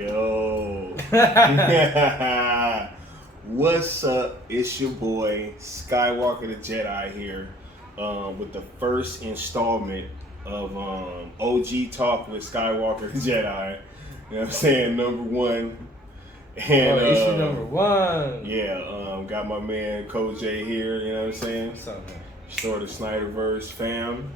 Yo. What's up? It's your boy, Skiiwalker Tha Jedi here with the first installment of OG Talk with Skiiwalker Tha Jedi. You know what I'm saying? Number one. And, issue number one. Yeah, got my man Koj here, you know what I'm saying? What's up, man? Sort of Snyderverse fam.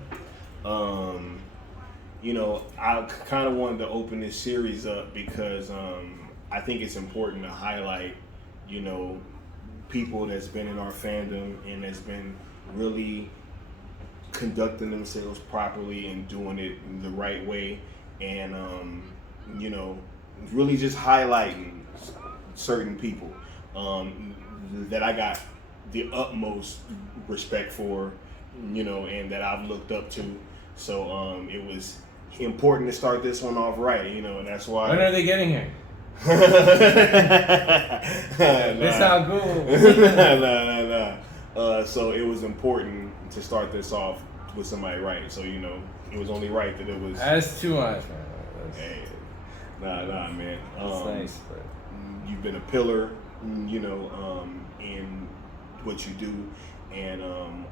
You know, I kind of wanted to open this series up because I think it's important to highlight, you know, people that's been in our fandom and that's been really conducting themselves properly and doing it the right way, and you know, really just highlighting certain people that I got the utmost respect for, you know, and that I've looked up to. So it was important to start this one off right, you know, and that's why. When are they getting here? That's how cool. Nah. So it was important to start this off with somebody right. So, you know, it was only right that it was. That's too much, man. Hey, nah, man. That's nice, but you've been a pillar, you know, in what you do, and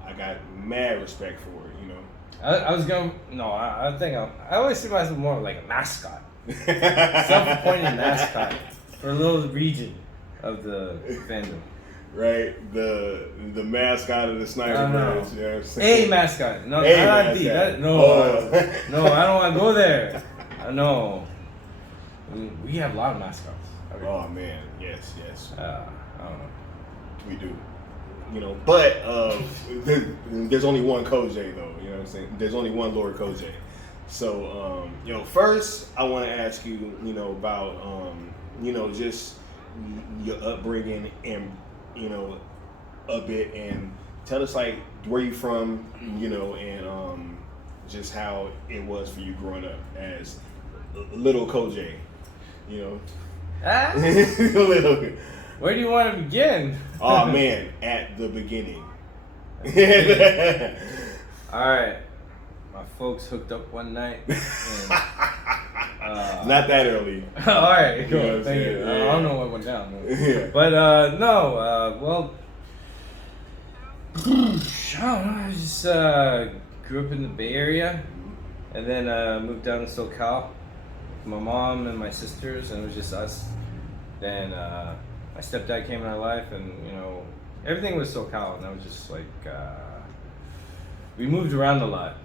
I got mad respect for it, you know. I think I always see myself more like a mascot. Self-appointed mascot for a little region of the fandom. Right? The mascot of the Snyderverse, you know what I'm saying? A mascot. No, a not mascot. B. No, I don't want to go there. No. We have a lot of mascots. Okay. Oh, man. Yes. I don't know. We do. You know, but there's only one Koj, though. You know what I'm saying? There's only one Lord Koj. So, you know, first I want to ask you, you know, about, you know, just your upbringing and, you know, a bit, and tell us like where you from, you know, and just how it was for you growing up as little Koj, you know. Little. Where do you want to begin? Oh man, at the beginning. All right, my folks hooked up one night. And, not that early. All right, cool. You know Thank you. Yeah. I don't know what went down. Yeah. But no, well, I don't know. I just grew up in the Bay Area, and then moved down to SoCal with my mom and my sisters, and it was just us. Then my stepdad came in our life, and you know, everything was SoCal, and I was just like, we moved around a lot,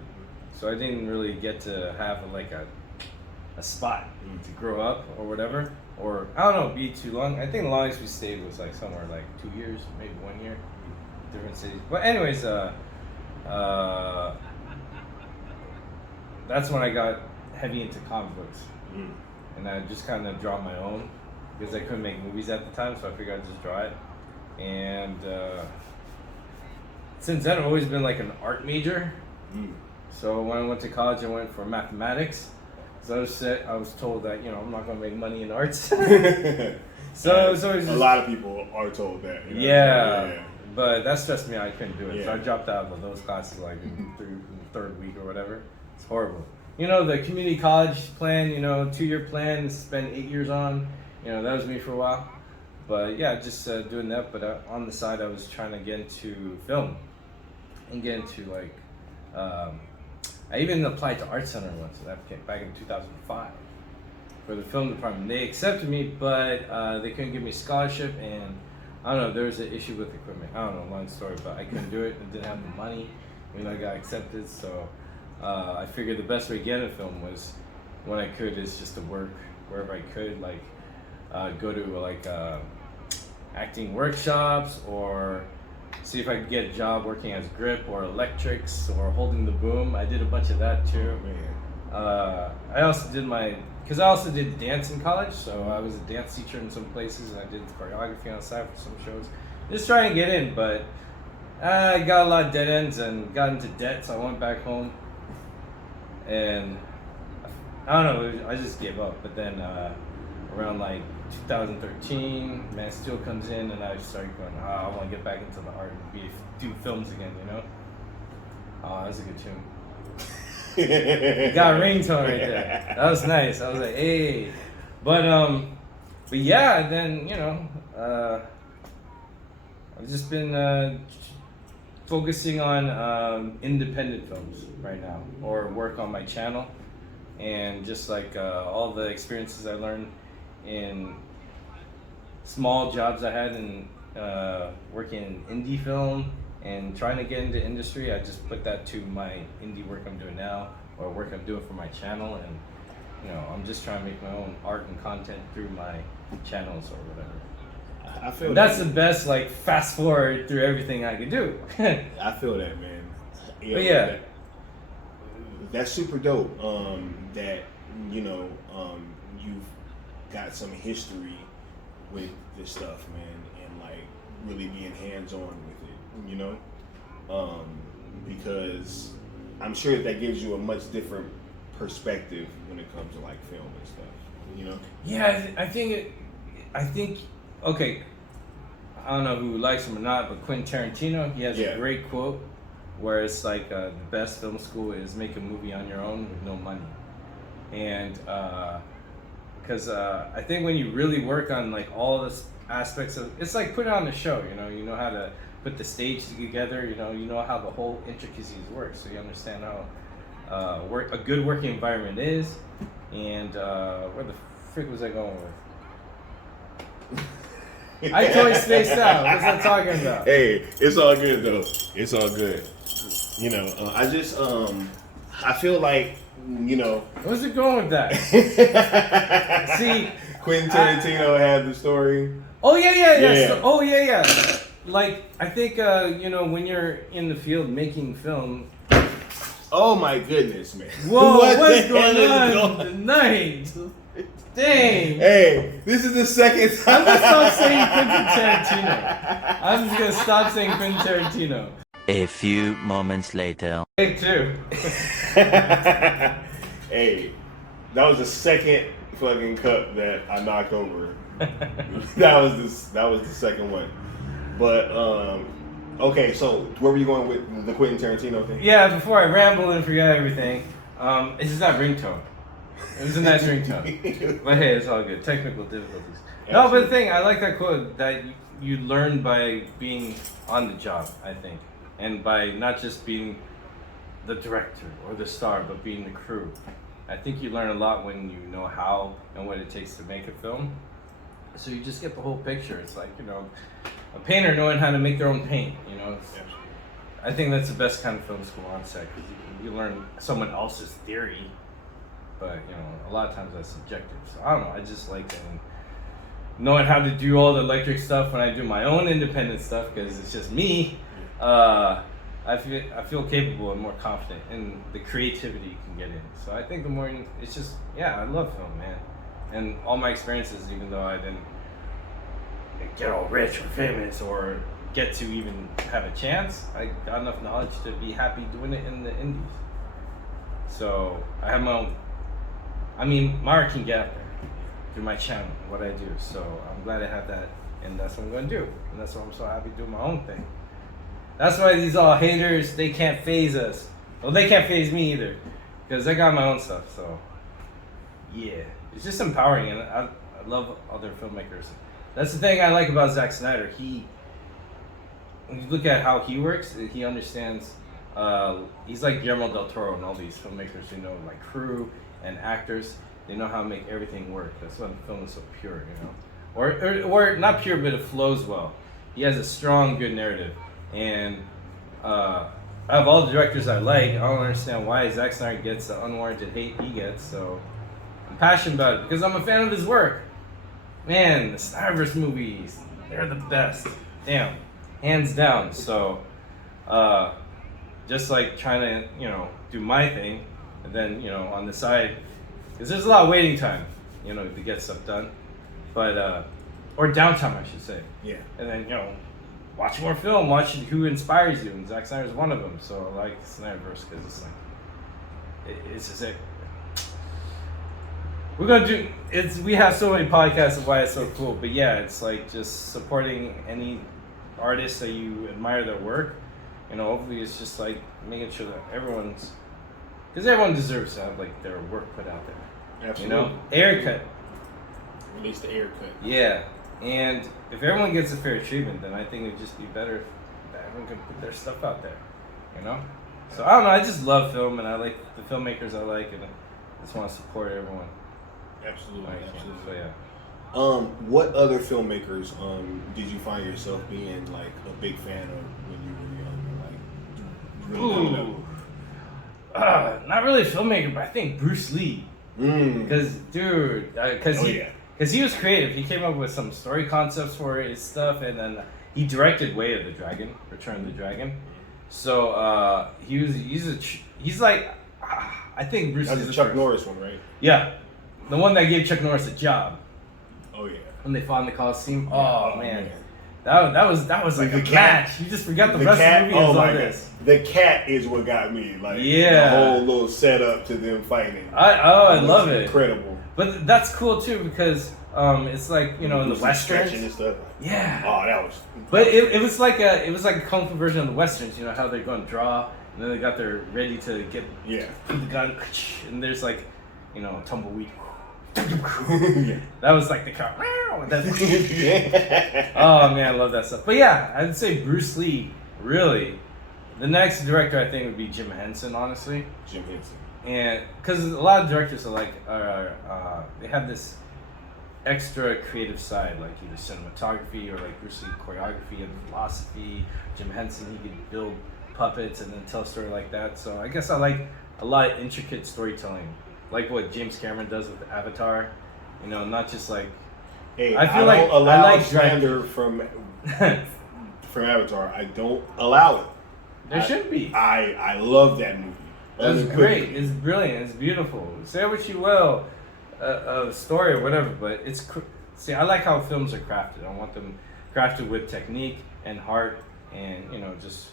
so I didn't really get to have a spot to grow up or whatever, or I don't know, be too long. I think the longest we stayed was like somewhere like 2 years, maybe 1 year, different cities. But anyways, that's when I got heavy into comic books, and I just kind of draw my own because I couldn't make movies at the time, so I figured I'd just draw it. And since then, I've always been like an art major. So when I went to college, I went for mathematics. So I was told that, you know, I'm not going to make money in arts. so it was just, a lot of people are told that. You know? Yeah, but that stressed me out. I couldn't do it. Yeah. So I dropped out of those classes like in the third week or whatever. It's horrible. You know, the community college plan, you know, 2-year plan, spend 8 years on. You know, that was me for a while. But yeah, just doing that. But on the side, I was trying to get into film and get into like, I even applied to Art Center once, back in 2005 for the film department. They accepted me, but they couldn't give me a scholarship, and I don't know, there was an issue with equipment. I don't know, long story, but I couldn't do it. I didn't have the money when I got accepted, so I figured the best way to get a film was, when I could, is just to work wherever I could, like go to like acting workshops, or see if I could get a job working as grip or electrics or holding the boom. I did a bunch of that too. I also did because I also did dance in college, so I was a dance teacher in some places, and I did choreography on the side for some shows. Just trying to get in, but I got a lot of dead ends and got into debt, so I went back home. And I don't know, I just gave up. But then around like 2013, Man Steel comes in, and I started going, I want to get back into the art and do films again, you know? Oh, that's a good tune. Got a ringtone right there. That was nice. I was like, hey. But yeah, then I've just been focusing on independent films right now, or work on my channel, and just like all the experiences I learned in small jobs I had in working in indie film and trying to get into industry. I just put that to my indie work I'm doing now, or work I'm doing for my channel, and I'm just trying to make my own art and content through my channels or whatever. I feel that's the best, like, fast forward through everything I could do. I feel that, man. But yeah, that's super dope. That you've got some history with this stuff, man, and like really being hands-on with it. Because I'm sure that gives you a much different perspective when it comes to like film and stuff. Yeah, I think. Okay, I don't know who likes him or not, but Quentin Tarantino, he has a great quote where it's like the best film school is make a movie on your own with no money. And because I think when you really work on like all this aspects of, it's like putting on a show, you know how to put the stage together, you know how the whole intricacies work, so you understand how a good working environment is. And where the frick was I going with? I totally spaced out. What's I talking about? Hey, it's all good though. It's all good. I just I feel like Where's it going with that? See, Quentin Tarantino had the story. Oh yeah. So, yeah. Like I think when you're in the field making film. Oh my goodness, man! Whoa, what's going on tonight? Dang! Hey, this is the second time. I'm gonna stop saying Quentin Tarantino. I'm just gonna stop saying Quentin Tarantino. A few moments later. Take two. Hey, that was the second fucking cup that I knocked over. that was the second one. But okay, so where were you going with the Quentin Tarantino thing? Yeah, before I ramble and forget everything, it's just that ringtone. It was a nice ringtone. But hey, it's all good. Technical difficulties. No, but the thing, I like that quote that you learn by being on the job, I think. And by not just being the director or the star, but being the crew. I think you learn a lot when you know how and what it takes to make a film. So you just get the whole picture. It's like, a painter knowing how to make their own paint, I think that's the best kind of film school on set, because you learn someone else's theory, but a lot of times that's subjective. So I don't know, I just like knowing how to do all the electric stuff when I do my own independent stuff, because it's just me. I feel capable and more confident in the creativity you can get in. So I think the more it's just, I love film, man, and all my experiences, even though I didn't get all rich or famous or get to even have a chance, I got enough knowledge to be happy doing it in the indies. So I have my own, my art can get out there through my channel, what I do. So I'm glad I have that, and that's what I'm going to do. And that's why I'm so happy doing my own thing. That's why these all haters, they can't phase us. Well, they can't phase me either, because I got my own stuff. So yeah, it's just empowering, and I love other filmmakers. That's the thing I like about Zack Snyder. When you look at how he works, he understands. He's like Guillermo del Toro and all these filmmakers who know, like, crew and actors. They know how to make everything work. That's why the film is so pure, or not pure, but it flows well. He has a strong, good narrative, and out of all the directors I like, I don't understand why Zack Snyder gets the unwarranted hate he gets. So I'm passionate about it because I'm a fan of his work. Man, the Snyderverse movies, they're the best. Damn, hands down. So, just like trying to, do my thing, and then, on the side, because there's a lot of waiting time, to get stuff done. But, or downtime, I should say. Yeah. And then, watch more film, watch who inspires you, and Zack Snyder's one of them. So I like Snyderverse because it's like, it's just it. We're gonna do we have so many podcasts of why it's so cool, but yeah, it's like just supporting any artist that you admire their work. Hopefully it's just like making sure that because everyone deserves to have like their work put out there. Absolutely. Eric Cut, Release the air cut. Yeah, and if everyone gets a fair treatment, then I think it'd just be better if everyone can put their stuff out there, you know? So I don't know, I just love film, and I like the filmmakers I like, and I just want to support everyone. Absolutely, absolutely. So yeah. What other filmmakers did you find yourself being like a big fan of when you were young? Like, really coming up? Not really a filmmaker, but I think Bruce Lee. Because, dude, because he was creative. He came up with some story concepts for his stuff, and then he directed Way of the Dragon, Return of the Dragon. So he's like, I think Bruce Lee. That's the Chuck Norris one, right? Yeah, the one that gave Chuck Norris a job. Oh yeah. When they fought in the Coliseum. Oh man. That was like a match. You just forgot the rest cat, of the movie. Oh my God. this. The cat is what got me. Like yeah. The whole little setup to them fighting. I love it. Incredible. But that's cool too because it's like in the westerns and stuff. Yeah. Oh, that was. But it was like a kung fu version of the westerns. You know how they're going to draw and then they got their ready to get the gun and there's like tumbleweed. That was like the car. Oh man, I love that stuff. But yeah, I'd say Bruce Lee. Really, the next director I think would be Jim Henson. Honestly, Jim Henson. And because a lot of directors are like, they have this extra creative side, like either cinematography or like Bruce Lee choreography and philosophy. Jim Henson, he could build puppets and then tell a story like that. So I guess I like a lot of intricate storytelling. Like what James Cameron does with Avatar, not just like. Hey, I feel don't allow like slander from Avatar. I don't allow it. There should be. I love that movie. That's great. It's brilliant. It's beautiful. Say what you will, a story or whatever, but see, I like how films are crafted. I want them crafted with technique and heart, and just.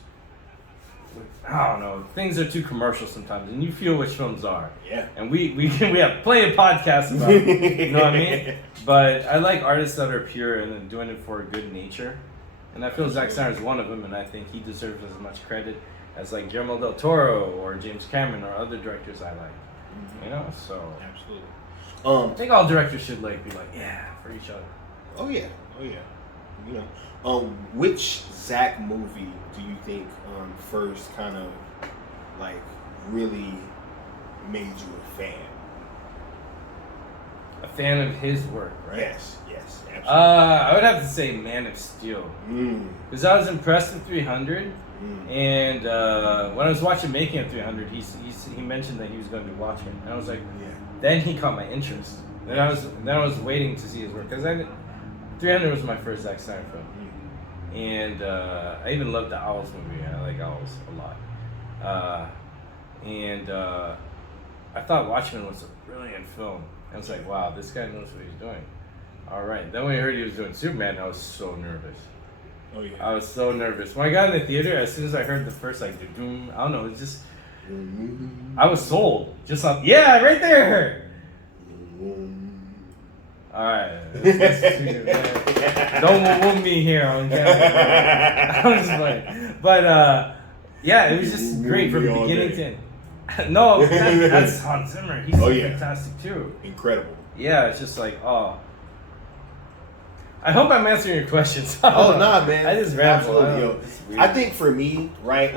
I don't know. Things are too commercial sometimes, and you feel which films are. Yeah. And we have plenty of podcasts about it. You know what I mean? But I like artists that are pure and then doing it for a good nature. And I feel Zack Snyder is one of them, and I think he deserves as much credit as like Guillermo del Toro or James Cameron or other directors I like. So. Absolutely. I think all directors should be for each other. Oh yeah. Which Zack movie do you think first kind of like really made you a fan? A fan of his work, right? Yes, absolutely. I would have to say Man of Steel. Because I was impressed with 300, and when I was watching Making of 300, he mentioned that he was going to be watching it, and I was like, then he caught my interest. Then I was waiting to see his work because 300 was my first Zack Snyder film. And I even loved the Owls movie. I like Owls a lot. And I thought Watchmen was a brilliant film. I was like, wow, this guy knows what he's doing. All right. Then when I heard he was doing Superman, I was so nervous. Oh yeah. I was so nervous. When I got in the theater, as soon as I heard the first the doom, I don't know, it's just I was sold. Just right there. All right. Don't woo me here on camera. I'm just playing. But it was just great from beginning to end. No, that's Hans Zimmer. He's fantastic too. Incredible. Yeah, it's just like, oh. I hope I'm answering your questions. Oh, nah, man. I just ramble. I think for me, right,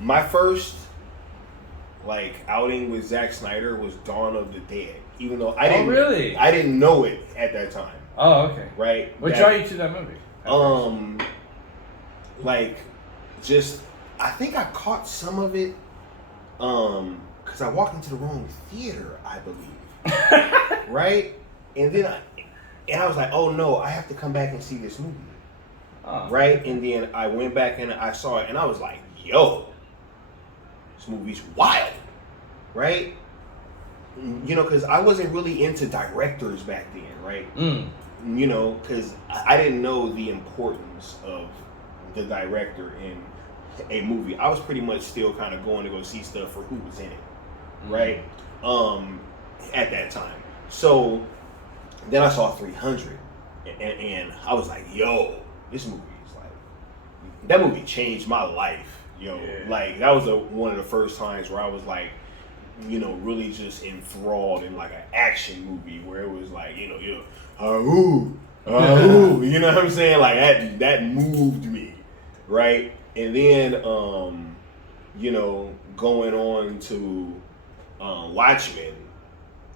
my first outing with Zack Snyder was Dawn of the Dead. Even though I didn't know it at that time. Oh, okay. Right. What drew you to that movie? I think I caught some of it, because I walked into the wrong theater, I believe. Right, and then I was like, oh no, I have to come back and see this movie. Right, and then I went back and I saw it, and I was like, yo, this movie's wild. Right. Because I wasn't really into directors back then, right? Because I didn't know the importance of the director in a movie. I was pretty much still kind of going to go see stuff for who was in it, right? At that time. So then I saw 300, and I was like, yo, this movie is that movie changed my life, yo. Yeah. That was one of the first times where I was like, really just enthralled in like an action movie where it was like, you know, you know what I'm saying? Like that moved me, right? And then, going on to Watchmen,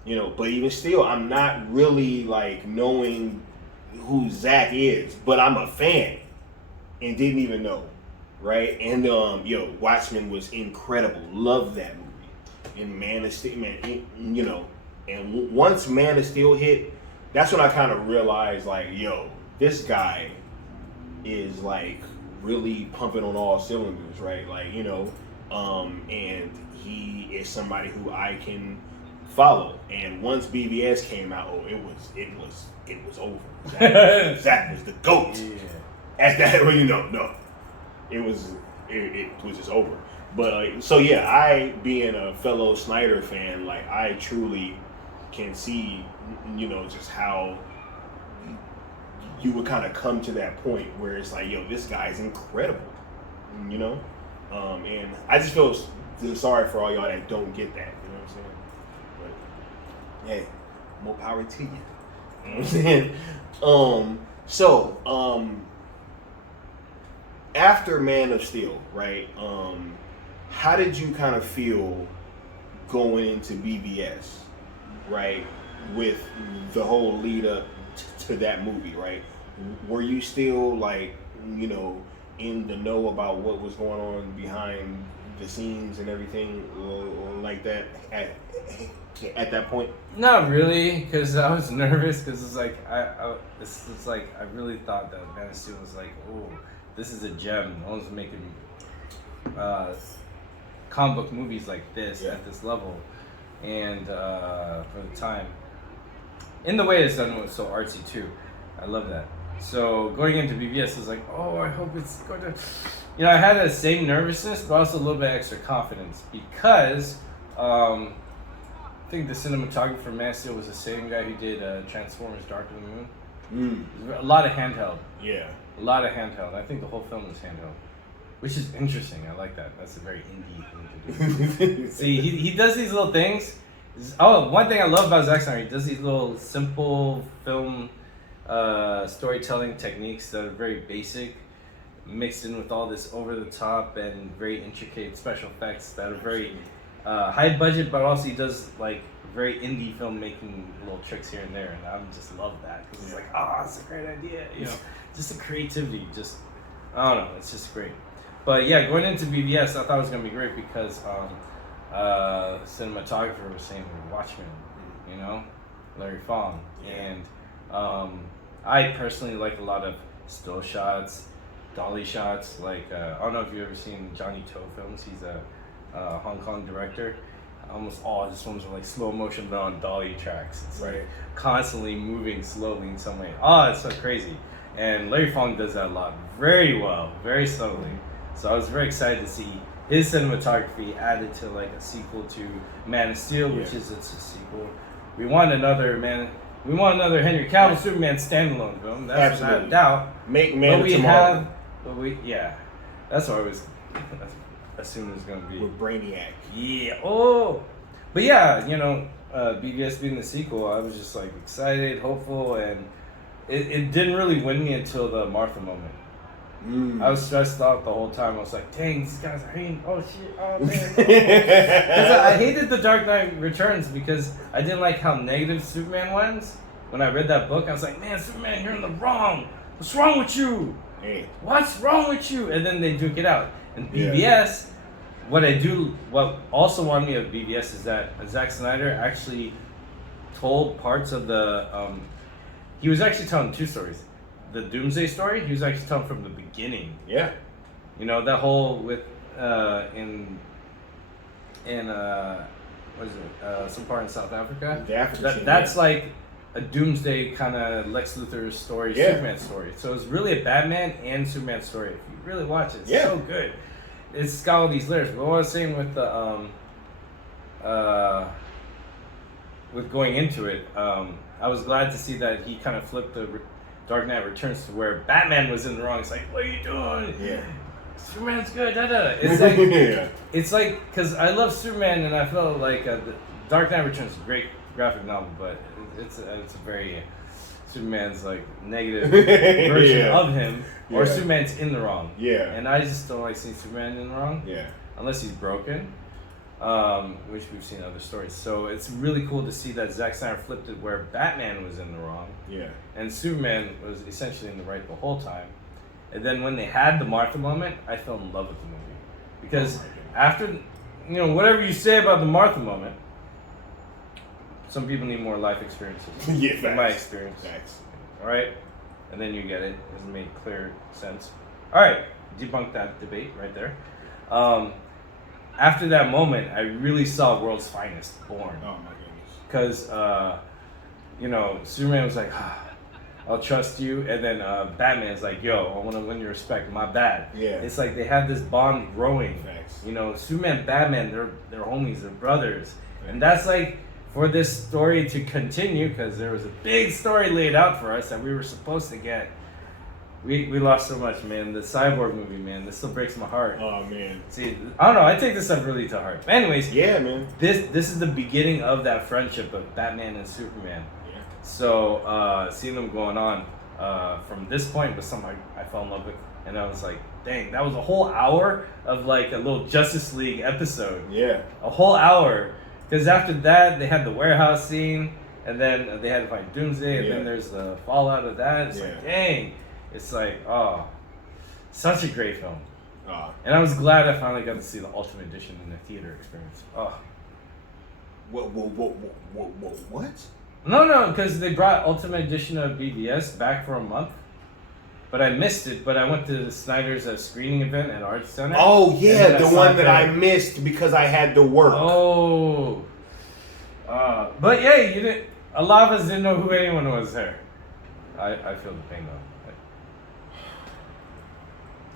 but even still, I'm not really like knowing who Zach is, but I'm a fan and didn't even know, right? And Watchmen was incredible. Loved that movie. And Man of Steel, and once Man of Steel hit, that's when I kind of realized, like, this guy is like really pumping on all cylinders, right? Like, and he is somebody who I can follow. And once BVS came out, it was over. Zach was the GOAT. Yeah. At that, no, it was just over. But I, being a fellow Snyder fan, like, I truly can see, just how you would kind of come to that point where it's like, this guy's incredible, and I just feel sorry for all y'all that don't get that, you know what I'm saying? But hey, more power to you. You know what I'm saying? After Man of Steel, right? How did you kind of feel going into BVS, right? With the whole lead up to that movie, right? Were you still like, in the know about what was going on behind the scenes and everything like that at that point? Not really, because I was nervous. Because it's like it's like I really thought that Man of Steel was like, oh, this is a gem. No one's making comic book movies like this at this level, and for the time, in the way it's done, it was so artsy too. I love that. So going into BVS was like, oh, I hope it's going to, I had that same nervousness, but also a little bit extra confidence because I think the cinematographer Man of Steel was the same guy who did Transformers: Dark of the Moon. A lot of handheld. Yeah. A lot of handheld. I think the whole film was handheld, which is interesting. I like that. That's a very indie thing to do. See, he does these little things. One thing I love about Zack Snyder, he does these little simple film storytelling techniques that are very basic, mixed in with all this over the top and very intricate special effects that are very high budget, but also he does like very indie filmmaking little tricks here and there, and I just love that because it's like, oh, it's a great idea, just the creativity, just I don't know, it's just great. But yeah, going into BVS, I thought it was gonna be great because cinematographer was saying Watchmen, Larry Fong, and I personally like a lot of still shots, dolly shots. Like I don't know if you've ever seen Johnny To films. He's a Hong Kong director. Almost all his films are like slow motion but on dolly tracks. It's like constantly moving slowly in some way. Oh, it's so crazy. And Larry Fong does that a lot, very well, very subtly. So I was very excited to see his cinematography added to like a sequel to Man of Steel, which is it's a sequel. We want another Henry Cavill Superman standalone film. That's without a doubt. Make Man of Tomorrow. That's what I was assuming it was gonna be. With Brainiac. Yeah. Oh. But yeah, BVS being the sequel, I was just like excited, hopeful, and it didn't really win me until the Martha moment. I was stressed out the whole time. I was like, dang, these guys are hating. Oh shit, oh man. Because I hated The Dark Knight Returns because I didn't like how negative Superman was. When I read that book, I was like, man, Superman, you're in the wrong. What's wrong with you? Hey. What's wrong with you? And then they duke it out. And BVS, what also won me of BVS is that Zack Snyder actually told parts of the, he was actually telling two stories. The Doomsday story, he was actually telling from the beginning. Yeah. That whole with in what is it? Some part in South Africa. The African. That's like a Doomsday kind of Lex Luthor story, Superman story. So it's really a Batman and Superman story. If you really watch it, it's so good. It's got all these layers. But what I was saying with the with going into it, I was glad to see that he kind of flipped the Dark Knight Returns to where Batman was in the wrong. It's like, what are you doing? Yeah. Superman's good. Da, da. It's like, Yeah. it's like, because I love Superman, and I felt like the Dark Knight Returns is a great graphic novel, but it's a very Superman's like negative version Yeah. of him, or Yeah. Superman's in the wrong. Yeah. And I just don't like seeing Superman in the wrong. Yeah. Unless he's broken, which we've seen in other stories. So it's really cool to see that Zack Snyder flipped it where Batman was in the wrong, Yeah. and Superman was essentially in the right the whole time. And then when they had the Martha moment, I fell in love with the movie. Because Oh my goodness. after, whatever you say about the Martha moment, some people need more life experiences. Yeah, In my facts. experience. Facts. Alright? And then you get it. It doesn't make clear sense. Alright, debunk that debate right there. After that moment, I really saw World's Finest born. Oh my goodness. Because, Superman was like, I'll trust you. And then Batman's like, yo, I want to win your respect. My bad. Yeah. It's like they have this bond growing. Facts. Superman, Batman, they're homies, they're brothers. And that's like, for this story to continue, because there was a big story laid out for us that we were supposed to get. We lost so much, man. The Cyborg movie, man, this still breaks my heart. Oh man. See, I don't know. I take this stuff really to heart. But anyways, Yeah, man. this is the beginning of that friendship of Batman and Superman. Yeah. So seeing them going on from this point was something I fell in love with, and I was like, dang, that was a whole hour of like a little Justice League episode. Yeah. A whole hour, because after that they had the warehouse scene, and then they had to fight Doomsday, and then there's the fallout of that. It's like, dang. It's like, oh, such a great film. And I was glad I finally got to see the Ultimate Edition in the theater experience. Oh. What? No, because they brought Ultimate Edition of BVS back for a month. But I missed it, but I went to the Snyder's screening event at Art Center. Oh, yeah, the one that I I missed because I had to work. Oh. But yeah, you didn't. A lot of us didn't know who anyone was there. I feel the pain though.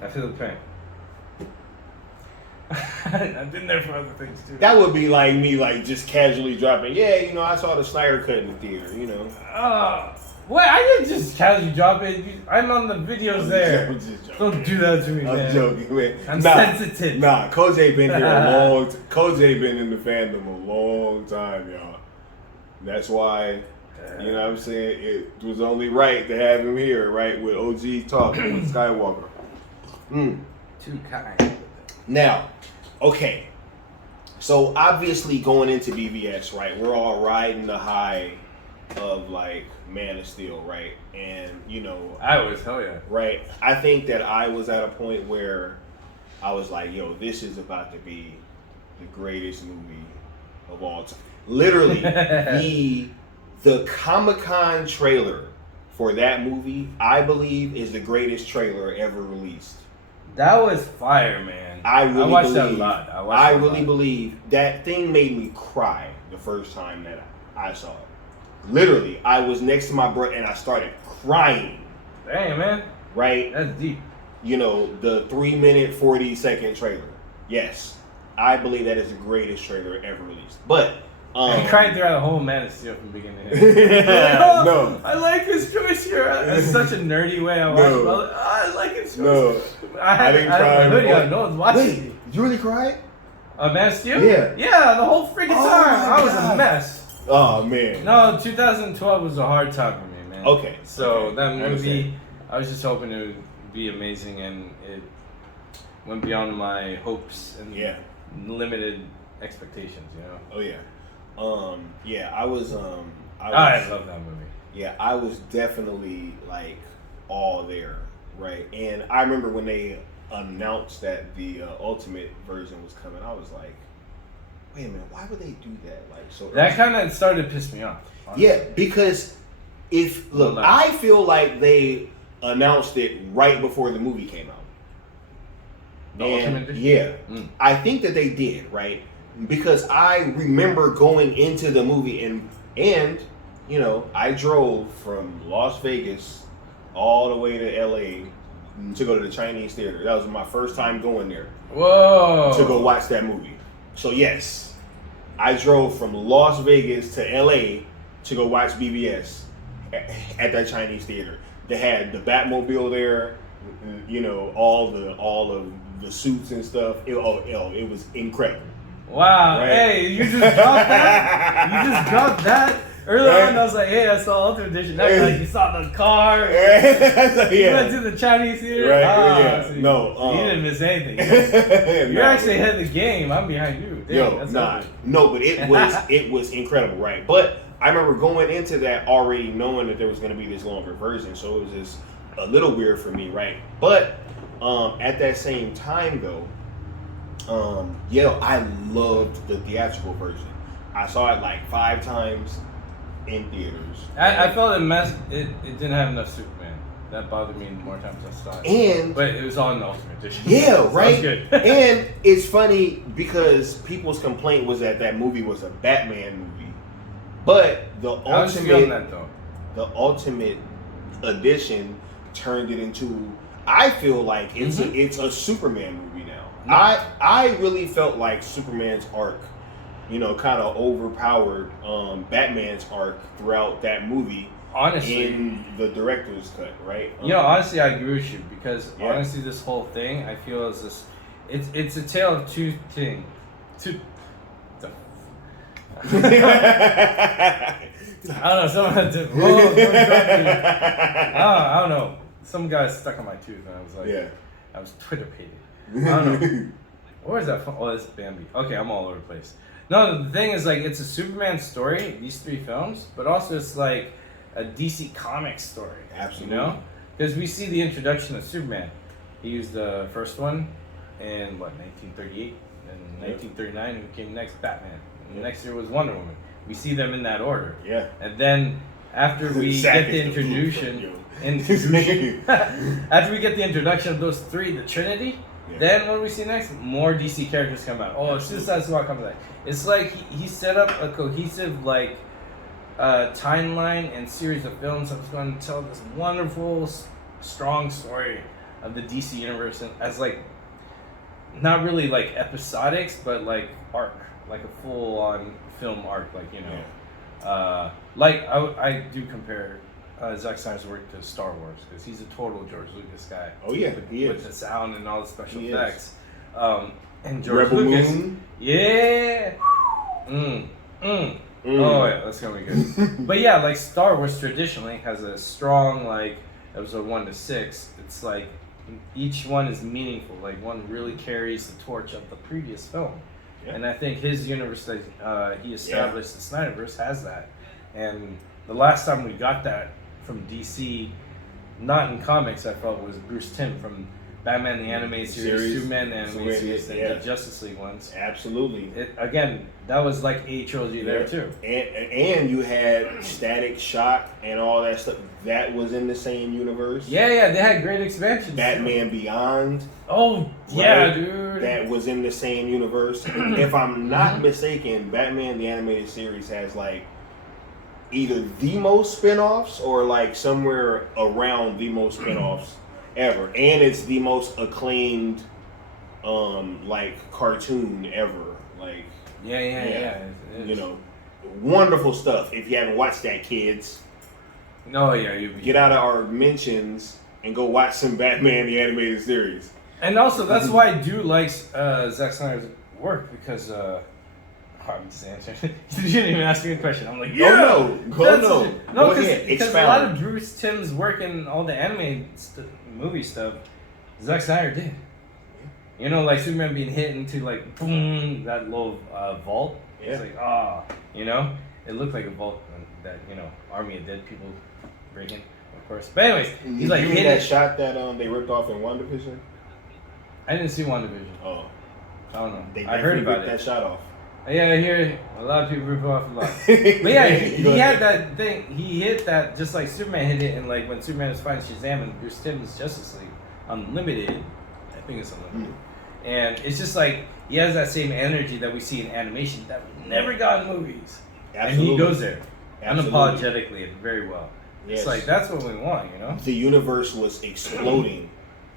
I feel the pain. I've been there for other things too. That would be like me, like just casually dropping. Yeah, I saw the Snyder Cut in the theater. What? I didn't just casually drop it. I'm on the videos there. I'm just joking. Don't do that to me, man. I'm joking, man. I'm sensitive. Nah, Koj been here a long. Koj been in the fandom a long time, y'all. That's why. You know what I'm saying? It was only right to have him here, right, with OG talking with Skiiwalker. Too kind. Now, okay. So obviously going into BVS, right, we're all riding the high of like Man of Steel, right? And I was, hell yeah. right. I think that I was at a point where I was like, yo, this is about to be the greatest movie of all time. Literally, the Comic-Con trailer for that movie, I believe, is the greatest trailer ever released. That was fire, man. I watched believe, that a lot. I really believe that thing made me cry the first time that I saw it. Literally, I was next to my brother and I started crying. Dang, man. Right? That's deep. The 3-minute, 40-second trailer. Yes, I believe that is the greatest trailer ever released. But I cried throughout the whole Man of Steel from beginning to end. No. I like his choice here. That's such a nerdy way I watched it. I like his choice. No, I didn't cry. No one's watching me. Did you really cry? Man of Steel? Yeah. Yeah, the whole freaking Oh time. my I was God. a mess. Oh man. No, 2012 was a hard time for me, man. Okay. So Okay. that I movie, understand. I was just hoping it would be amazing, and it went beyond my hopes and limited expectations. Oh yeah. Yeah, I was. I love that movie. Yeah, I was definitely like all there, right? And I remember when they announced that the Ultimate version was coming, I was like, wait a minute, why would they do that? Like so. That kind of started to piss me off. Honestly. Yeah, because I feel like they announced it right before the movie came out. The Ultimate Edition? Yeah, I think that they did, right? Because I remember going into the movie and I drove from Las Vegas all the way to LA to go to the Chinese theater. That was my first time going there. Whoa! To go watch that movie. So yes, I drove from Las Vegas to LA to go watch BVS at that Chinese theater. They had the Batmobile there, all of the suits and stuff. It was incredible. Wow. Right? Hey, you just dropped that. You just dropped that. Earlier Right? on, I was like, hey, I saw Ultimate Edition. Now you're like, you saw the car. Yeah. You went to the Chinese theater. Right, Ah, yeah. so No, you didn't miss anything. You're actually ahead of the game. I'm behind you. Dang, that's ugly. No, but it was incredible, right? But I remember going into that already knowing that there was going to be this longer version, so it was just a little weird for me, right? But at that same time, though, I loved the theatrical version. I saw it like 5 times in theaters. I felt it didn't have enough Superman. That bothered me more times than I saw it. But it was on the Ultimate Edition. Yeah, so right. Good. And it's funny because people's complaint was that movie was a Batman movie, but the ultimate edition turned it into. I feel like it's a Superman movie now. I really felt like Superman's arc, kind of overpowered Batman's arc throughout that movie. Honestly, in the director's cut, right? Honestly, I agree with you because honestly, this whole thing I feel is this. It's a tale of two things. I don't know. Someone did. I don't know. Some guy stuck on my tooth, and I was like, I was Twitter pated. I don't know. Where is that from? Oh, it's Bambi. Okay, I'm all over the place. No, the thing is, like, it's a Superman story, these 3 films, but also it's like a DC Comics story. Absolutely. Because we see the introduction of Superman. He used the first one in, 1938? And 1939, who came next? Batman. And the next year was Wonder Woman. We see them in that order. Yeah. And then after we get the introduction, after we get the introduction of those 3, the Trinity, then what do we see next? More DC characters come out. Oh, Suicide Squad comes out. It's like he set up a cohesive timeline and series of films that's going to tell this wonderful, strong story of the DC universe as not really like episodics, but like arc, like a full-on film arc, I do compare Zack Snyder's work to Star Wars because he's a total George Lucas guy. Oh yeah, he is. With the sound and all the special effects. And George Rebel Lucas, Moon. Yeah. Oh yeah, that's gonna be good. But yeah, like Star Wars traditionally has a strong episode 1 to 6. It's like each one is meaningful. Like one really carries the torch of the previous film. Yeah. And I think his universe that he established, the Snyderverse, has that. And the last time we got that from DC, not in comics, I felt was Bruce Timm from Batman the Animated Series, Superman the Animated Series, and the Justice League ones. Absolutely. Again, that was like a trilogy there too. And you had Static Shock and all that stuff that was in the same universe. Yeah, they had great expansions. Batman Beyond. Oh yeah, dude. That was in the same universe. If I'm not mistaken, Batman the Animated Series has either the most spin-offs or somewhere around the most spin-offs ever, and it's the most acclaimed cartoon ever. Yeah. Wonderful stuff. If you haven't watched that, kids, you get out of our mentions and go watch some Batman the Animated Series. And also, that's why I do like Zack Snyder's work because. I'm just answering. You didn't even ask me a question. I'm like, no, because a lot of Bruce Timm's work in all the anime movie stuff, Zack Snyder did. Like Superman being hit into boom, that little vault. Yeah. It's it looked like a vault that Army of Dead people breaking, of course. But anyways, he's hit that shot that they ripped off in WandaVision. I didn't see WandaVision. Oh, I don't know. They I heard about ripped that shot off. Yeah, I hear a lot of people rip off a lot. But yeah, he had that thing. He hit that just like Superman hit it, and when Superman was fighting Shazam and Bruce Timm's Justice League Unlimited, I think it's Unlimited, and it's just he has that same energy that we see in animation that we never got in movies. Absolutely. And he goes there unapologetically and very well. Yes. It's that's what we want, The universe was exploding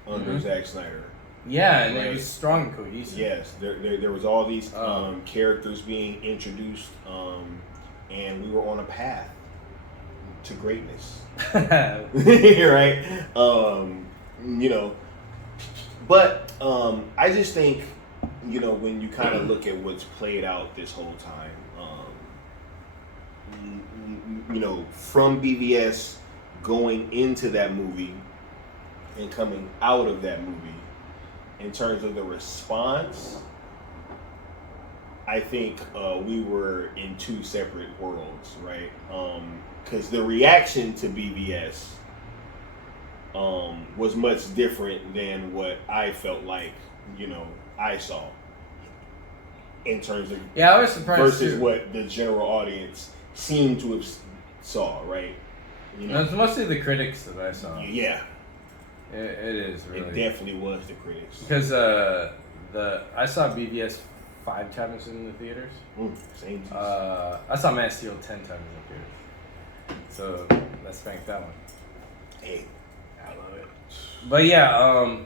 under Zack Snyder. Yeah, and it was strong and cohesive. Yes, there was all these characters being introduced, and we were on a path to greatness. Right? But I just think, when you kind of look at what's played out this whole time, from BVS going into that movie and coming out of that movie, in terms of the response, I think we were in two separate worlds, right? Because the reaction to BVS was much different than what I felt like, I saw. In terms of I was surprised versus too. what the general audience seemed to have saw, right? It's mostly the critics that I saw. Yeah, it is really. it definitely was the critics. Because I saw BVS 5 times in the theaters. Same. I saw Man of Steel 10 times in the theaters. So let's rank that one. Hey, I love it. But yeah,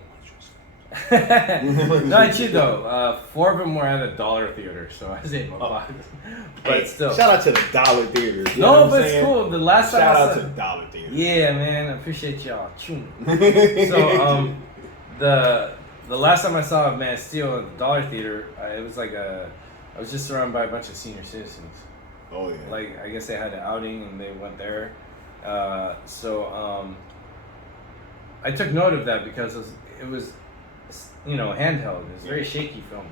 not cheap though. 4 of them were at a dollar theater, so I saved my pocket. But Hey, still, shout out to the dollar theaters. You know no, what I'm but it's saying? cool. The last time Shout I out saw, to the dollar theaters. yeah, man, I appreciate y'all tuning. So the last time I saw Man of Steel at the dollar theater, it was like I was just surrounded by a bunch of senior citizens. Oh yeah. Like, I guess they had an outing and they went there. I took note of that because it was handheld. It's a very shaky film,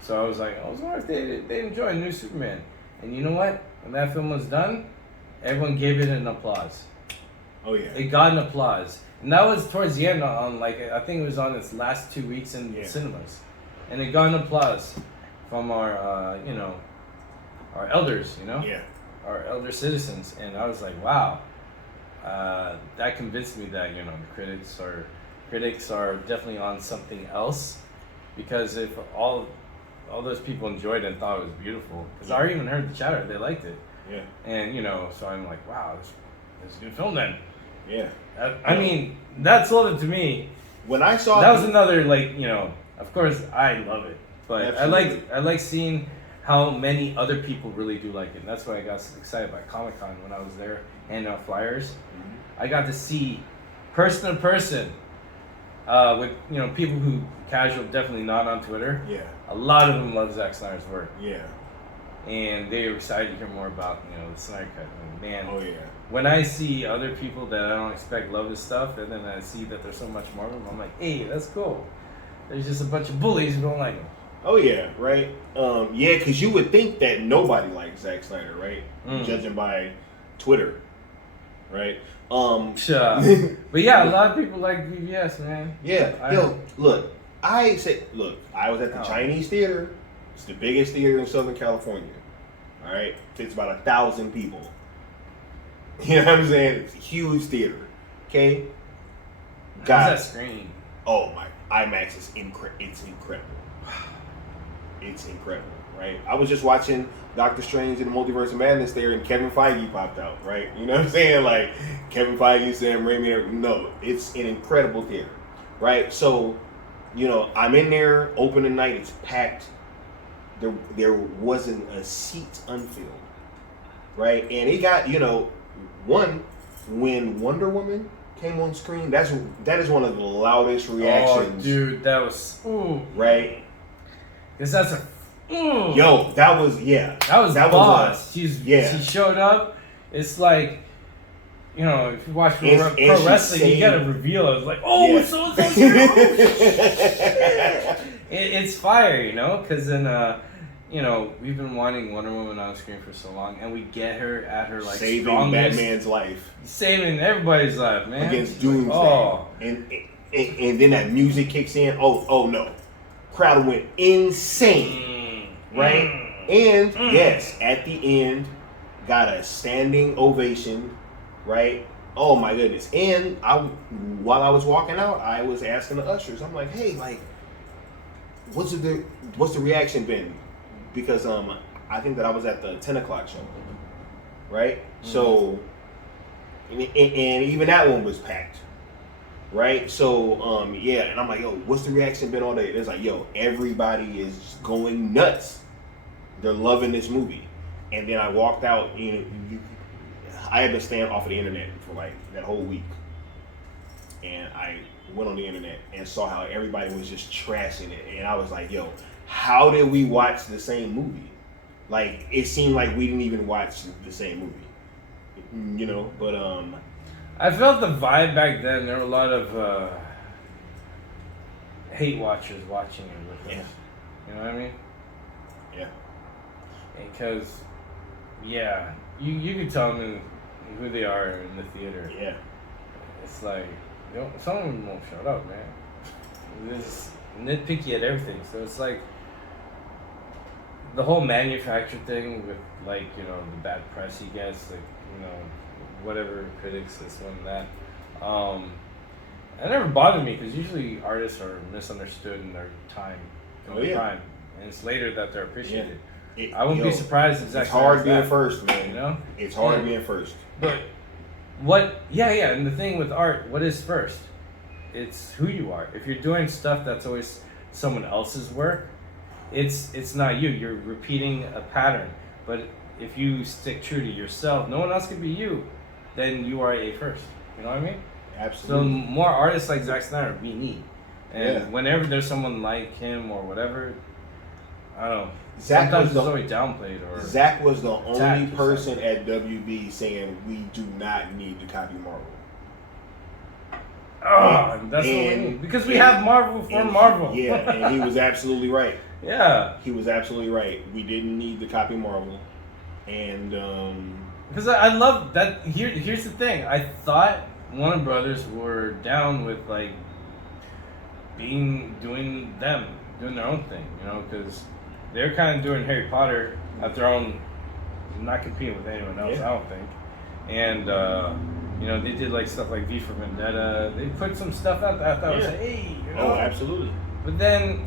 So I was like, I was wondering if they enjoy New Superman. And you know what? When that film was done, everyone gave it an applause. Oh yeah. It got an applause. And that was towards the end on I think it was on its last 2 weeks in cinemas. And it got an applause from our, our elders, Yeah. our elder citizens. And I was like, wow. That convinced me that, the critics are definitely on something else. Because if all those people enjoyed it and thought it was beautiful, because I even heard the chatter, they liked it. Yeah. And, so I'm like, wow, this is a good film then. Yeah. I mean, that sold it to me. When I saw That was another, of course, I love it. But Absolutely. I like seeing how many other people really do like it. And that's why I got so excited by Comic-Con when I was there handing out flyers. Mm-hmm. I got to see person to person with, people who casual, definitely not on Twitter. Yeah. A lot of them love Zack Snyder's work. Yeah. And they were excited to hear more about, the Snyder Cut. And man, Oh yeah. when I see other people that I don't expect love this stuff, and then I see that there's so much more of them, I'm like, hey, that's cool. There's just a bunch of bullies who don't like him. Oh yeah, right. Yeah, because you would think that nobody likes Zack Snyder, right? Judging by Twitter, right? But yeah, a lot of people like BVS, man. Yeah. Look, I was at the Chinese theater. It's the biggest theater in Southern California. All right, it's about 1,000 people. You know what I'm saying? It's a huge theater. Okay. How's that screen? Oh my, IMAX is It's incredible. It's incredible, right? I was just watching Doctor Strange and the Multiverse of Madness there, and Kevin Feige popped out, right? You know what I'm saying? Like Kevin Feige, Sam Raimi. No, it's an incredible theater, right? So, I'm in there, opening night, it's packed. There wasn't a seat unfilled, right? And it got, when Wonder Woman came on screen, that is one of the loudest reactions. Oh, dude, that was right. Because that's a Yo, that was boss. She showed up. It's like, if you watch pro wrestling, you gotta reveal it. It's like, so-and-so's here. It's fire, because then, we've been wanting Wonder Woman on screen for so long, and we get her at her saving strongest, Batman's life, saving everybody's life, man, against Doomsday. Oh. And then that music kicks in. Oh no, crowd went insane, right? And yes, at the end, got a standing ovation, right? Oh my goodness! And while I was walking out, I was asking the ushers. I'm like, hey, like, what's the reaction been? Because I think that I was at the 10 o'clock show, right? So, and even that one was packed, right? So, and I'm like, yo, what's the reaction been all day? It's like, yo, everybody is going nuts. They're loving this movie. And then I walked out, I had to stand off of the internet for like that whole week. And I went on the internet and saw how everybody was just trashing it, and I was like, yo, how did we watch the same movie? Like, it seemed like we didn't even watch the same movie, you know. But I felt the vibe back then. There were a lot of hate watchers watching it with us. You know what I mean? Yeah. Because, yeah, you could tell them who they are in the theater. Yeah. It's like, some of them won't shut up, man. They're just nitpicky at everything. So it's like the whole manufactured thing with, like, you know, the bad press he gets, like, you know, whatever critics, this one and that. It never bothered me because usually artists are misunderstood in their time. Time. And it's later that they're appreciated. I wouldn't be surprised if it's hard being first, man. You know? It's hard being first. But and the thing with art, what is first? It's who you are. If you're doing stuff that's always someone else's work, it's not you. You're repeating a pattern. But if you stick true to yourself, no one else can be you, then you are a first. You know what I mean? Absolutely. So more artists like Zack Snyder, we need. And whenever there's someone like him or whatever, I don't know. Sometimes it's always downplayed. Or Zach was the only person at WB saying we do not need to copy Marvel. That's what we need. Because we have Marvel for Marvel. And he was absolutely right. Yeah. He was absolutely right. We didn't need to copy Marvel. And because I love that. Here's the thing. I thought Warner Brothers were down with like doing their own thing, you know, because they're kind of doing Harry Potter at their own, not competing with anyone else, I don't think. And you know, they did like stuff like V for Vendetta. They put some stuff out that I thought was like, hey, you know. Oh, absolutely. But then,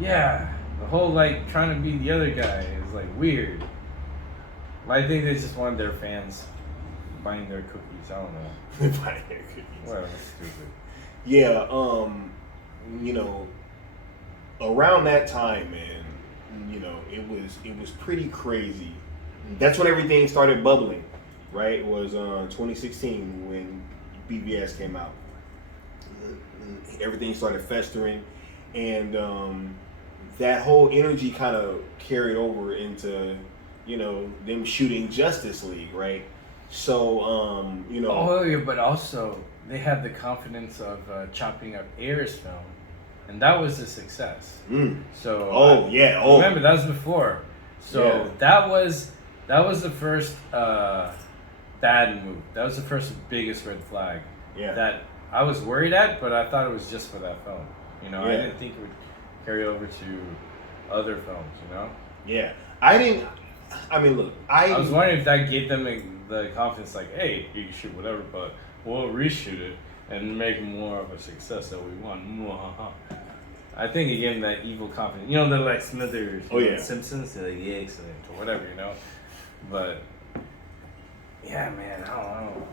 the whole like trying to be the other guy is like weird. But I think they just wanted their fans buying their cookies. I don't know. Buying their cookies. Well, that's stupid. Yeah, you know, around that time, man, you know, it was pretty crazy. That's when everything started bubbling, right? It was 2016 when BVS came out. Everything started festering, and that whole energy kind of carried over into, you know, them shooting Justice League, right? So, you know. Oh, yeah, but also they had the confidence of chopping up Ayer's film, and that was a success. So. Remember, that was before. So that was the first bad move. That was the first biggest red flag. Yeah. That I was worried at, but I thought it was just for that film. You know, I didn't think it would carry over to other films. You know. Yeah, I didn't. I mean, look, I was wondering if that gave them the confidence, like, hey, you can shoot whatever, but we'll reshoot it and make more of a success that we want. I think it gave them that evil confidence. You know, they're like Smithers, Simpsons, they're like, yeah, excellent, or whatever, you know. But yeah, man, I don't know.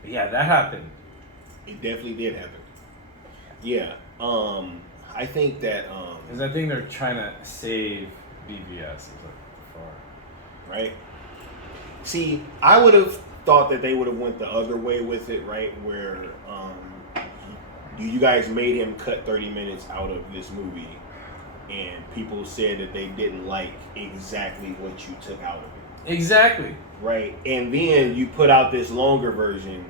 But yeah, that happened. It definitely did happen. Yeah, I think that because I think they're trying to save BVS right? See, I would have thought that they would have went the other way with it, right? Where you guys made him cut 30 minutes out of this movie, and people said that they didn't like exactly what you took out of it. Exactly. Right? And then you put out this longer version,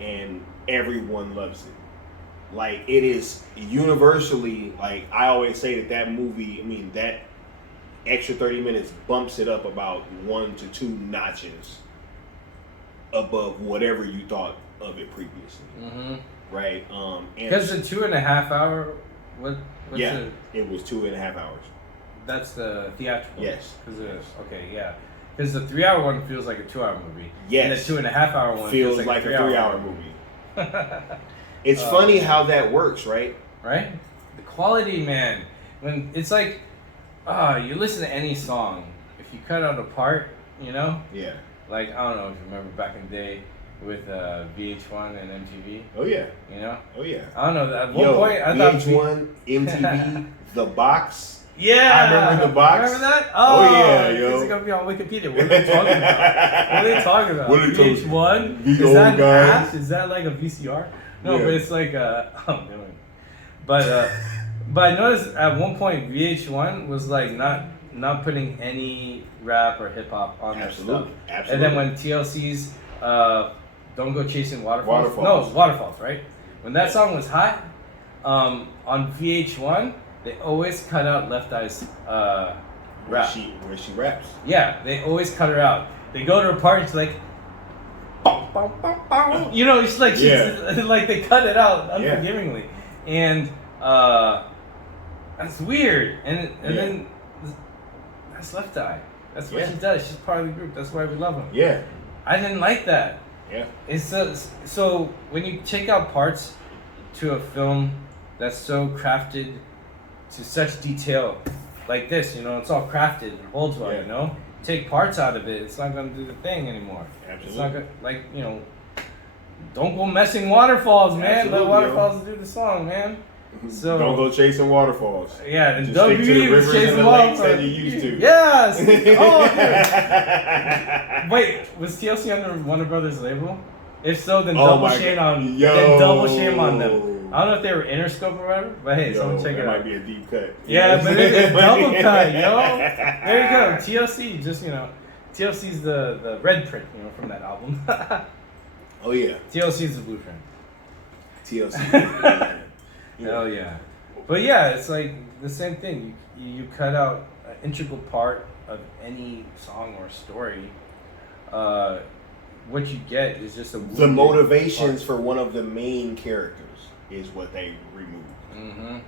and everyone loves it. Like, it is universally, like, I always say that movie, I mean, that extra 30 minutes bumps it up about 1 to 2 notches above whatever you thought of it previously. Right? Because the 2.5 hour, it was 2.5 hours. That's the theatrical. Yes. Because the 3 hour one feels like a 2 hour movie. Yes. And the 2.5 hour one feels like a 3 hour movie. It's funny how that works, right? Right? The quality, man. When it's like, you listen to any song, if you cut out a part, you know? Yeah. Like, I don't know if you remember back in the day with VH1 and MTV. Oh, yeah. You know? Oh, yeah. I don't know. At one point, I thought VH1, MTV, The Box, Yeah. I remember the box. Remember that? Oh, yeah, yo. It's gonna be on Wikipedia. What are they talking about? What are they talking about? What are they talking VH1? The Is old that an guys? app? Is that like a VCR? No, Yeah. but it's like but I noticed at one point VH1 was like not putting any rap or hip hop on their stuff. Absolutely. And then when TLC's Don't Go Chasing Waterfalls. Waterfalls. No, Waterfalls, right? When that song was hot, on VH1, they always cut out Left Eye's rap. where she raps. Yeah, they always cut her out. They go to a party, it's like, you know, it's like like they cut it out unforgivingly, and that's weird. And then that's Left Eye. That's what she does. She's part of the group. That's why we love him. Yeah. I didn't like that. Yeah. It's so when you take out parts to a film that's so crafted to such detail, like this, you know, it's all crafted, it holds well, you know. Take parts out of it, it's not gonna do the thing anymore. Absolutely. It's not gonna, like, you know, don't go messing waterfalls, man. Absolutely, Let waterfalls do the song, man. So don't go chasing waterfalls. Yeah, and just stick to the rivers and the lakes that you used to. Yes. Oh, wait, was TLC under Warner Brothers label? If so, then double shame on them. I don't know if they were Interscope or whatever, but hey, someone check it out. That might be a deep cut. Yeah, but it's double cut, yo. There you go. TLC, just, you know, TLC's the red print, you know, from that album. Oh yeah. TLC's the blueprint. TLC. Hell yeah. But yeah, it's like the same thing. You cut out an integral part of any song or story. What you get is just the motivations for one of the main characters is what they removed. Mm-hmm.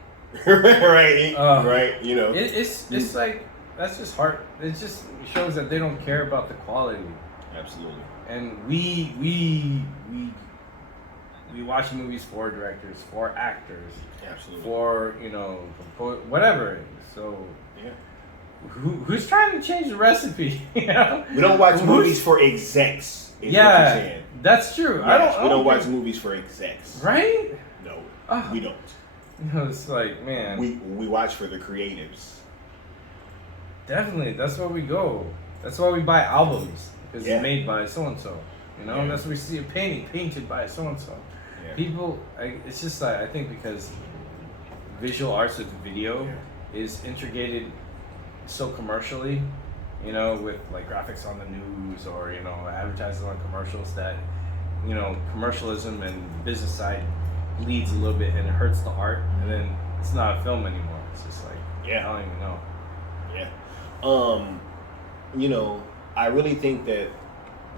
Right. Right. You know. It's like that's just hard. It just shows that they don't care about the quality. Absolutely. And we watch movies for directors, for actors, absolutely, for, you know, whatever. So yeah, who's trying to change the recipe? You know? We don't watch movies for execs. Yeah, that's true. Yes, we don't watch movies for execs. Right? No, we don't. No, it's like, man. We watch for the creatives. Definitely, that's where we go. That's why we buy albums, because it's made by so and so. You know, that's where we see a painting painted by so and so. People, it's just like, I think because visual arts with video is integrated so commercially, you know, with like graphics on the news or, you know, advertising on commercials, that, you know, commercialism and business side bleeds a little bit and it hurts the art, and then it's not a film anymore. It's just like, I don't even know. You know, I really think that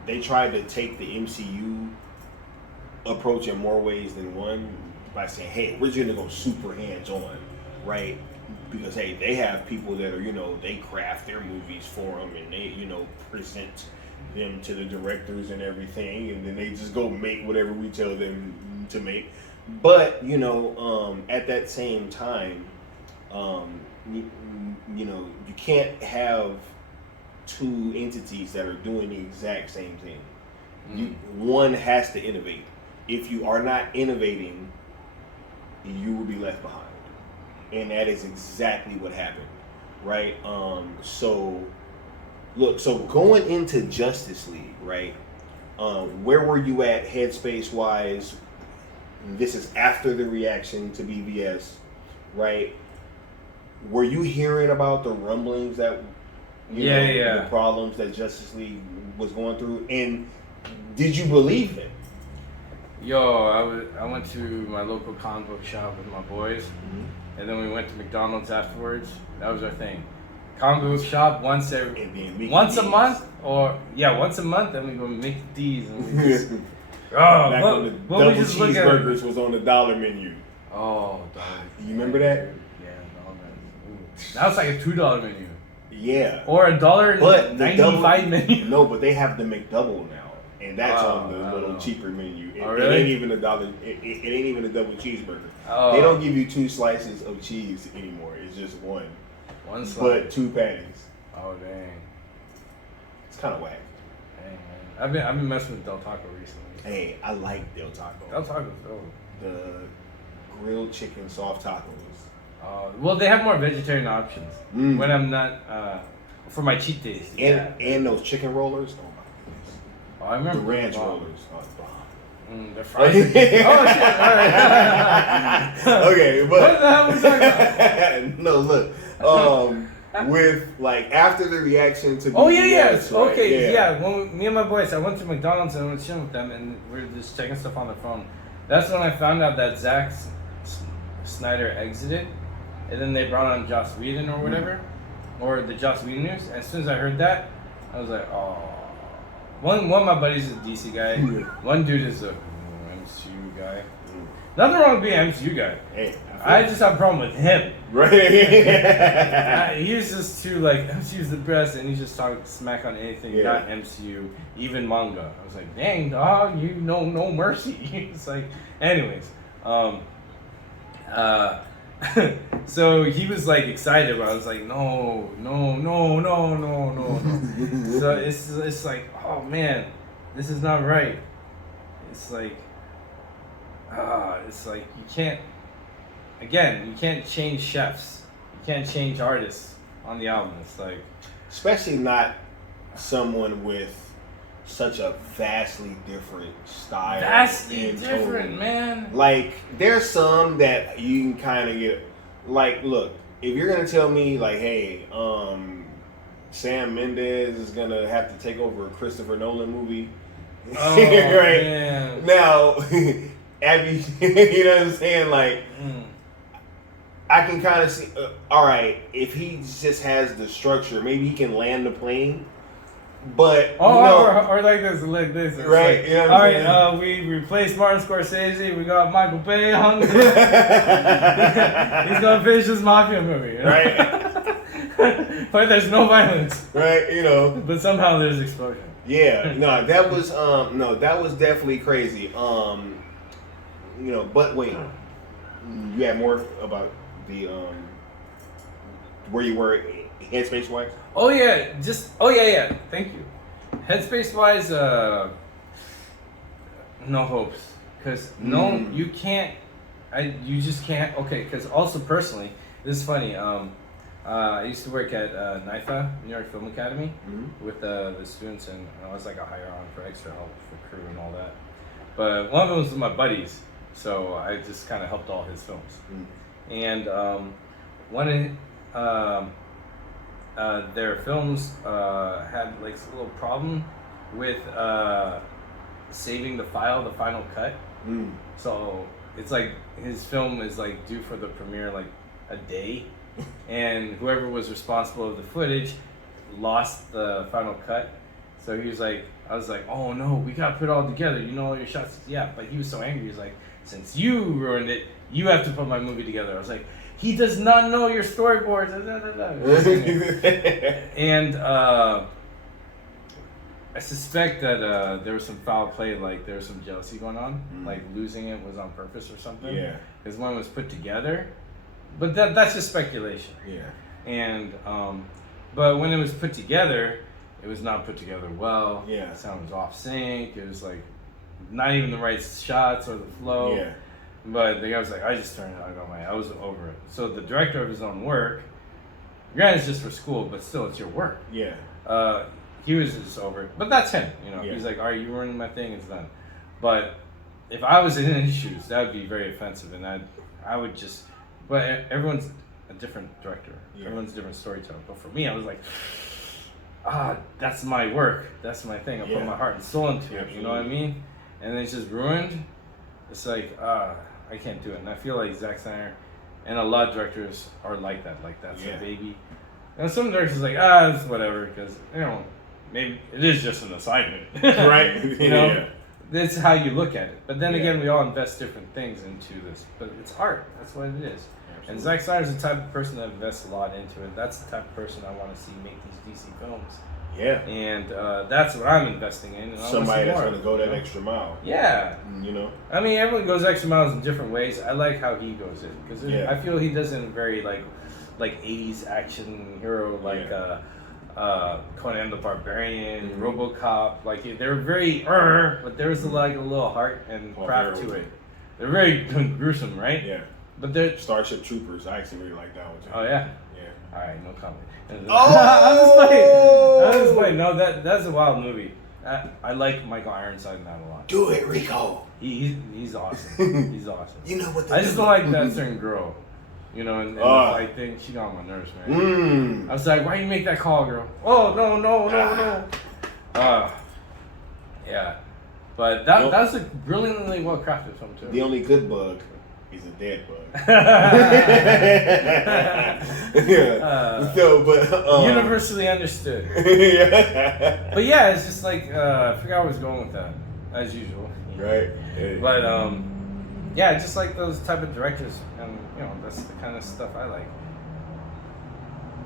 they tried to take the MCU approach in more ways than one by saying, hey, we're just gonna go super hands-on, right? Because, hey, they have people that are, you know, they craft their movies for them and they, you know, present them to the directors and everything, and then they just go make whatever we tell them to make. But, you know, at that same time, you know, you can't have two entities that are doing the exact same thing. One has to innovate. If you are not innovating, you will be left behind. And that is exactly what happened, right? So going into Justice League, right? Where were you at headspace wise? This is after the reaction to BVS, right? Were you hearing about the rumblings that, the problems that Justice League was going through, and did you believe them? Yo, I went to my local comic book shop with my boys, and then we went to McDonald's afterwards. That was our thing. Comic book shop once a month, once a month, then we go make these and we just back when the double cheeseburgers was on the dollar menu. Oh, you remember that? Yeah, $1. That was like a $2 menu. Yeah. Or $1.95 menu. No, but they have the McDouble now. And that's on the little cheaper menu. Really? It ain't even $1. It ain't even a double cheeseburger. Oh. They don't give you 2 slices of cheese anymore. It's just one. One slice. But 2 patties. Oh dang. It's kind of whack. Dang, man. I've been messing with Del Taco recently. Hey, I like Del Taco. Del Taco's dope. The grilled chicken soft tacos Well, they have more vegetarian options when I'm not for my cheat days. And those chicken rollers. Oh my goodness. Oh, I remember the ranch rollers. Oh, they're fried. Oh shit! All right. Okay, but what the hell was that? No, look. With like after the reaction to Oh yeah, BBS, right? okay, yeah. When me and my boys, I went to McDonald's and I was chilling with them, and we were just checking stuff on the phone. That's when I found out that Snyder exited, and then they brought on Joss Whedon or whatever, or the Joss Whedon news. As soon as I heard that, I was like, oh. One of my buddies is a DC guy. One dude is a MCU guy. Nothing wrong with being an MCU guy. Hey, I just have a problem with him. Right. He's just too like MCU's the best, and he just talks smack on anything not MCU, even manga. I was like, dang dog, you know no mercy. It's like, anyways, so he was like excited, but I was like, no. So it's like, oh man, this is not right. It's like you can't. Again, you can't change chefs. You can't change artists on the album. It's like, especially not someone with such a vastly different style. Vastly different, man. Like, there's some that you can kind of get. Like, look, if you're gonna tell me, like, hey, Sam Mendes is gonna have to take over a Christopher Nolan movie, Oh, right? man. Now, have you, you know what I'm saying? Like, I can kind of see. All right, if he just has the structure, maybe he can land the plane. But or like this, It's right? Like, you know all right, we replaced Martin Scorsese. We got Michael Bay on. He's gonna finish this mafia movie, you know? Right? But there's no violence, right? You know. But somehow there's explosion. Yeah, that was definitely crazy. But wait, you had more about the where you were headspace wise? Oh yeah, yeah. Thank you. Headspace wise, no hopes, because you can't. You just can't. Okay, because also personally, this is funny. I used to work at NYFA, New York Film Academy, with the students, and I was like a hire on for extra help for crew and all that. But one of them was my buddies, so I just kind of helped all his films. And one of their films had like a little problem with saving the final cut. So it's like his film is like due for the premiere like a day. And whoever was responsible of the footage lost the final cut. So he was like, I was like, oh no, we gotta put it all together. You know all your shots. Yeah, but he was so angry. He was like, since you ruined it, you have to put my movie together. I was like, he does not know your storyboards. And I suspect that there was some foul play, like there was some jealousy going on, like losing it was on purpose or something. Yeah. Because when it was put together. But that's just speculation. Yeah. And but when it was put together, it was not put together well. Yeah. The sound was off sync. It was like not even the right shots or the flow. Yeah. But the guy was like, I just turned it on. I was over it. So the director of his own work, granted it's just for school, but still it's your work. Yeah. He was just over it. But that's him. You know. Yeah. He's like, all right, you ruined my thing. It's done. But if I was in his shoes, that would be very offensive, and I would just. But everyone's a different director. Yeah. Everyone's a different storyteller. But for me, I was like, that's my work. That's my thing. I put my heart and soul into it. You know what I mean? And then it's just ruined. It's like, I can't do it. And I feel like Zack Snyder and a lot of directors are like that. Like, that's a baby. And some directors are like, it's whatever. Because, maybe it is just an assignment. Right? You know? Yeah. That's how you look at it. But then again, we all invest different things into this. But it's art. That's what it is. Absolutely. And Zack Snyder's the type of person that invests a lot into it. That's the type of person I want to see make these DC films. Yeah. And that's what I'm investing in. And somebody that's going to go that extra mile. Yeah. You know? I mean, everyone goes extra miles in different ways. I like how he goes in. Because I feel he does it in very, like 80s action hero, like... Conan the Barbarian, RoboCop, like they're very but there's like a little heart and craft to it. They're very gruesome, right? Yeah. But they're Starship Troopers. I actually really like that one too. Oh yeah. Yeah. All right, no comment. Oh! I'm just playing. No, that's a wild movie. I like Michael Ironside in that a lot. Do it, Rico. He's awesome. He's awesome. You know what? I just don't like that certain girl. You know, and the fight thing, she got on my nerves, man. I was like, why you make that call, girl? Oh, no. Yeah. But that's a brilliantly well crafted film, too. The only good bug is a dead bug. Universally understood. Yeah. But yeah, it's just like, I forgot where I was going with that, as usual. Right. But, yeah, just like those type of directors, and that's the kind of stuff I like.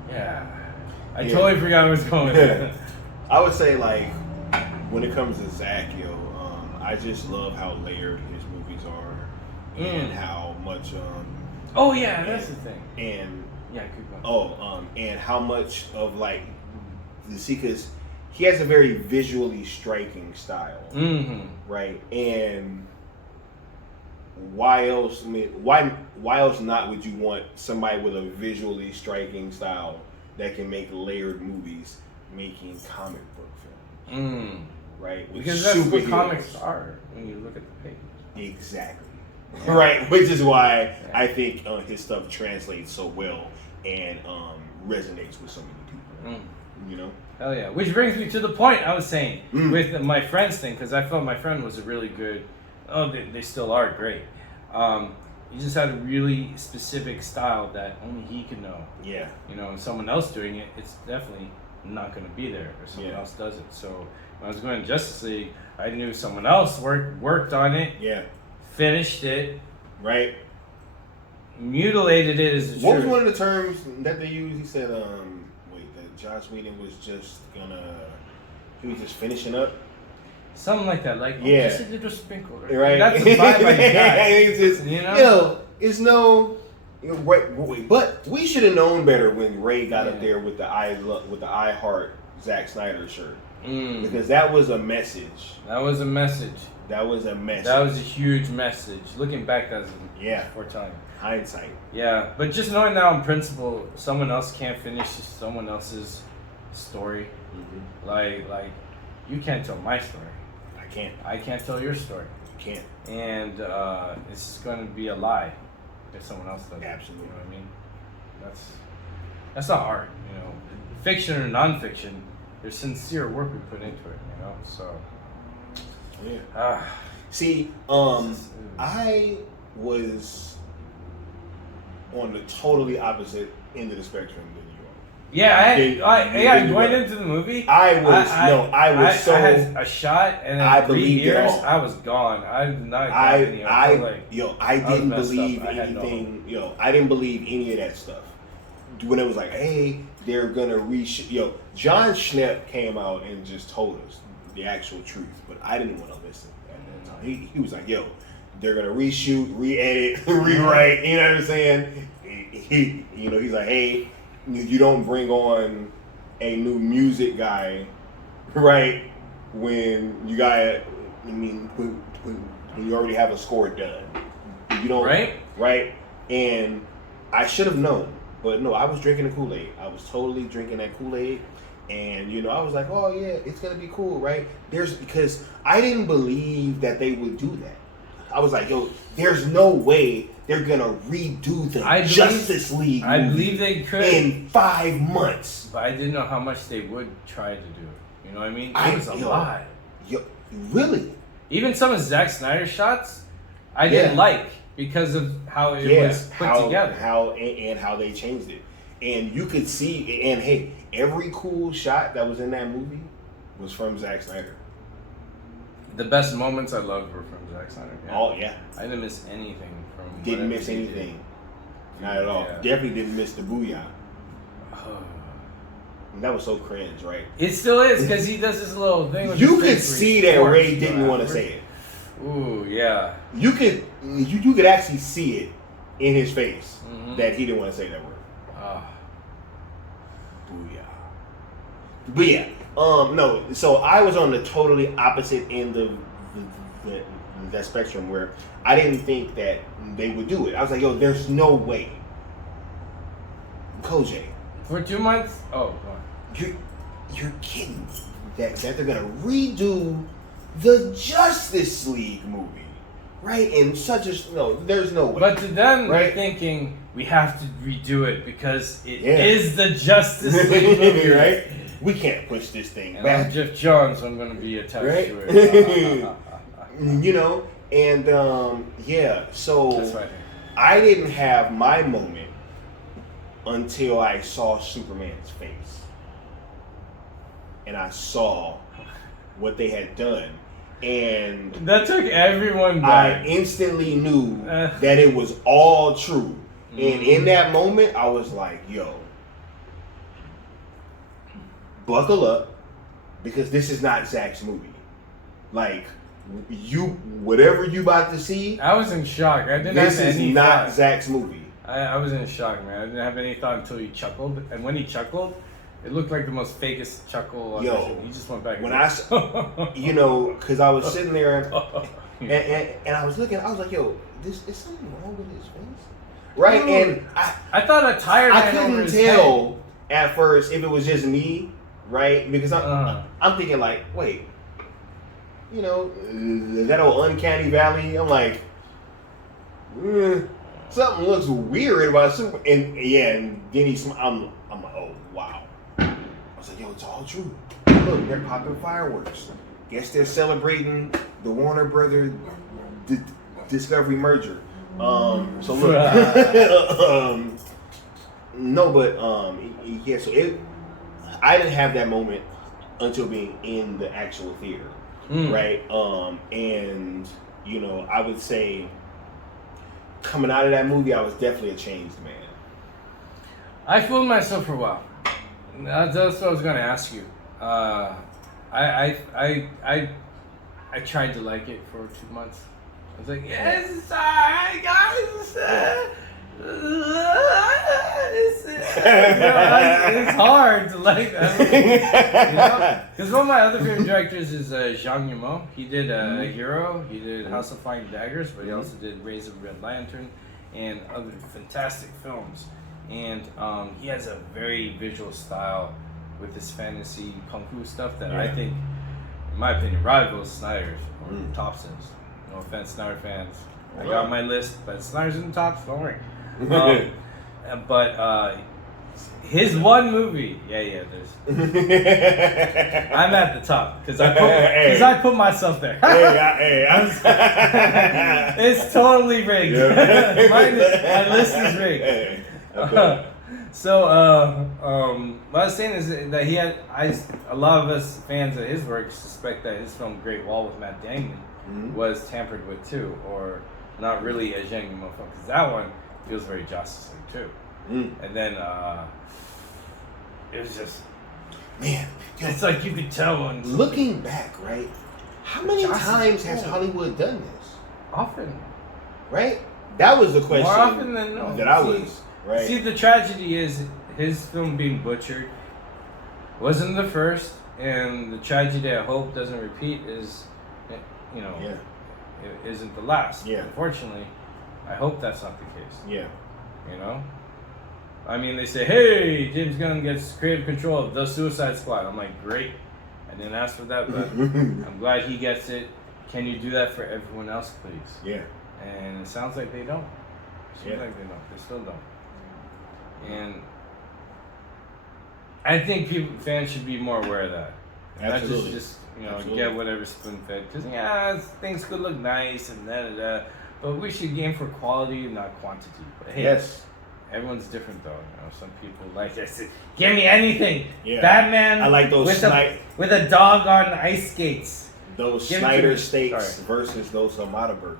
Yeah, I totally forgot where I was going with that. I would say like when it comes to Zach, I just love how layered his movies are, and how much. Oh yeah, that's the thing. And yeah, keep going. And how much of like you see, because he has a very visually striking style, right? And why else? I mean, why else not would you want somebody with a visually striking style that can make layered movies, making comic book films, right? With because that's what comics are when you look at the page. Exactly. Right, which is why I think his stuff translates so well and resonates with so many people. You know. Hell yeah! Which brings me to the point I was saying with my friends thing, because I felt my friend was a really good. Oh, they still are great. He just had a really specific style that only he could know. Yeah. Someone else doing it, it's definitely not going to be there if someone else does it. So when I was going to Justice League, I knew someone else worked on it. Yeah. Finished it. Right. Mutilated it as a What was one of the terms that they used? He said, that Joss Whedon was just he was just finishing up. Something like that, like just a little sprinkle, right? That's the vibe I got. It's just, it's no. But we should have known better when Ray got up there with the I Heart Zack Snyder shirt, because that was a message. That was a message. That was a message. That was a huge message. Looking back, that's foretelling. Hindsight. Yeah, but just knowing that on principle, someone else can't finish someone else's story. Like you can't tell my story. I can't tell your story. You can't. And it's going to be a lie if someone else does it. Absolutely. You know what I mean? That's not art. Fiction or nonfiction, there's sincere work we put into it. So. Yeah. See, I was on the totally opposite end of the spectrum than you are. Yeah, going into the movie, I had a shot, and in 3 years, I was gone. I did not. I didn't believe anything. I didn't believe any of that stuff. When it was like, hey, they're gonna reshoot. John Schnepp came out and just told us the actual truth, but I didn't want to listen at that time. He was like, they're gonna reshoot, re-edit, rewrite. You know what I'm saying? He's like, hey, you don't bring on a new music guy, right? When you when you already have a score done, you don't, right? And I should have known, but no, I was drinking the Kool-Aid. I was totally drinking that Kool-Aid. And I was like, oh yeah, it's gonna be cool, right? Because I didn't believe that they would do that. I was like, there's no way they're gonna redo the Justice League movie. I believe they could in 5 months. But I didn't know how much they would try to do it. You know what I mean? It was a lot. Really? Even some of Zack Snyder's shots, I didn't like because of how it was put together. How they changed it. And you could see, and hey, every cool shot that was in that movie was from Zack Snyder. The best moments I loved were from Zack Snyder. Yeah. Oh, yeah. I didn't miss anything from Didn't miss anything. Not at all. Yeah. Definitely didn't miss the booyah. That was so cringe, right? It still is, because he does this little thing with you could see that Ray didn't want to say it. Ooh, yeah. You could actually see it in his face that he didn't want to say that word. Booyah. But yeah, no. So I was on the totally opposite end of that spectrum where I didn't think that they would do it. I was like, yo, there's no way. Kojay. For 2 months? Oh, You're kidding me that they're gonna redo the Justice League movie, right? In such a there's no way. But to them, right? they're thinking we have to redo it because it is the Justice League movie, right? We can't push this thing and back. I'm Jeff Johns, so I'm gonna be attached right? to it. So That's right. I didn't have my moment until I saw Superman's face. And I saw what they had done. And that took everyone I back. instantly knew that it was all true. And in that moment, I was like, yo, buckle up, because this is not Zach's movie. Like, whatever you about to see, I was in shock. I didn't this have is any not thought. Zach's movie. I was in shock, man. I didn't have any thought until he chuckled. And when he chuckled, it looked like the most fakest chuckle. Yo, he just went back. When because I was sitting there and I was looking, I was like, yo, is something wrong with his face? Right? Dude, And I thought a tire I ran over couldn't his tell at first if it was just me, right? Because Uh-huh. I'm thinking like, wait, that old uncanny valley. I'm like, something looks weird about Super. And then he I'm like, oh wow. I was like, yo, it's all true. Look, they're popping fireworks. Guess they're celebrating the Warner Brothers Discovery merger. So look, I didn't have that moment until being in the actual theater, right? And I would say coming out of that movie, I was definitely a changed man. I fooled myself for a while. That's what I was going to ask you. I tried to like it for 2 months. I was like, yes, it's alright, guys. It's hard to like that. Because one of my other favorite directors is Zhang Yimou. He did Hero, he did House of Flying Daggers, but he also did Rays of Red Lantern and other fantastic films. And he has a very visual style with his fantasy kung fu stuff that I think, in my opinion, rivals Snyder's or Thompson's. No offense, Snyder fans. I got my list, but Snyder's in the top, so don't worry. But his one movie, there's. I'm at the top because I put myself there. It's totally rigged. My list is rigged. What I was saying is that a lot of us fans of his work suspect that his film Great Wall with Matt Damon was tampered with too, or not really a Zhang Yimou film, because that one feels very Justice League too. And then it was just, man, it's like you could tell when looking back, right? How many times has Hollywood done this? Often, right? That was the question. More often than no. That I was right. See, the tragedy is his film being butchered wasn't the first, and the tragedy I hope doesn't repeat is, it isn't the last. Yeah. Unfortunately, I hope that's not the case. Yeah. I mean, they say, hey, James Gunn gets creative control of the Suicide Squad. I'm like, great. I didn't ask for that, but I'm glad he gets it. Can you do that for everyone else, please? Yeah. And it sounds like they don't. They still don't. And I think fans should be more aware of that. Absolutely. Not just get whatever spoon fed. Because things could look nice and da. But we should aim for quality, not quantity. But hey, yes. Everyone's different though. Some people like I said, give me anything. Yeah. Batman. I like those with a dog on ice skates. Those Snyder steaks versus those Hamada burgers.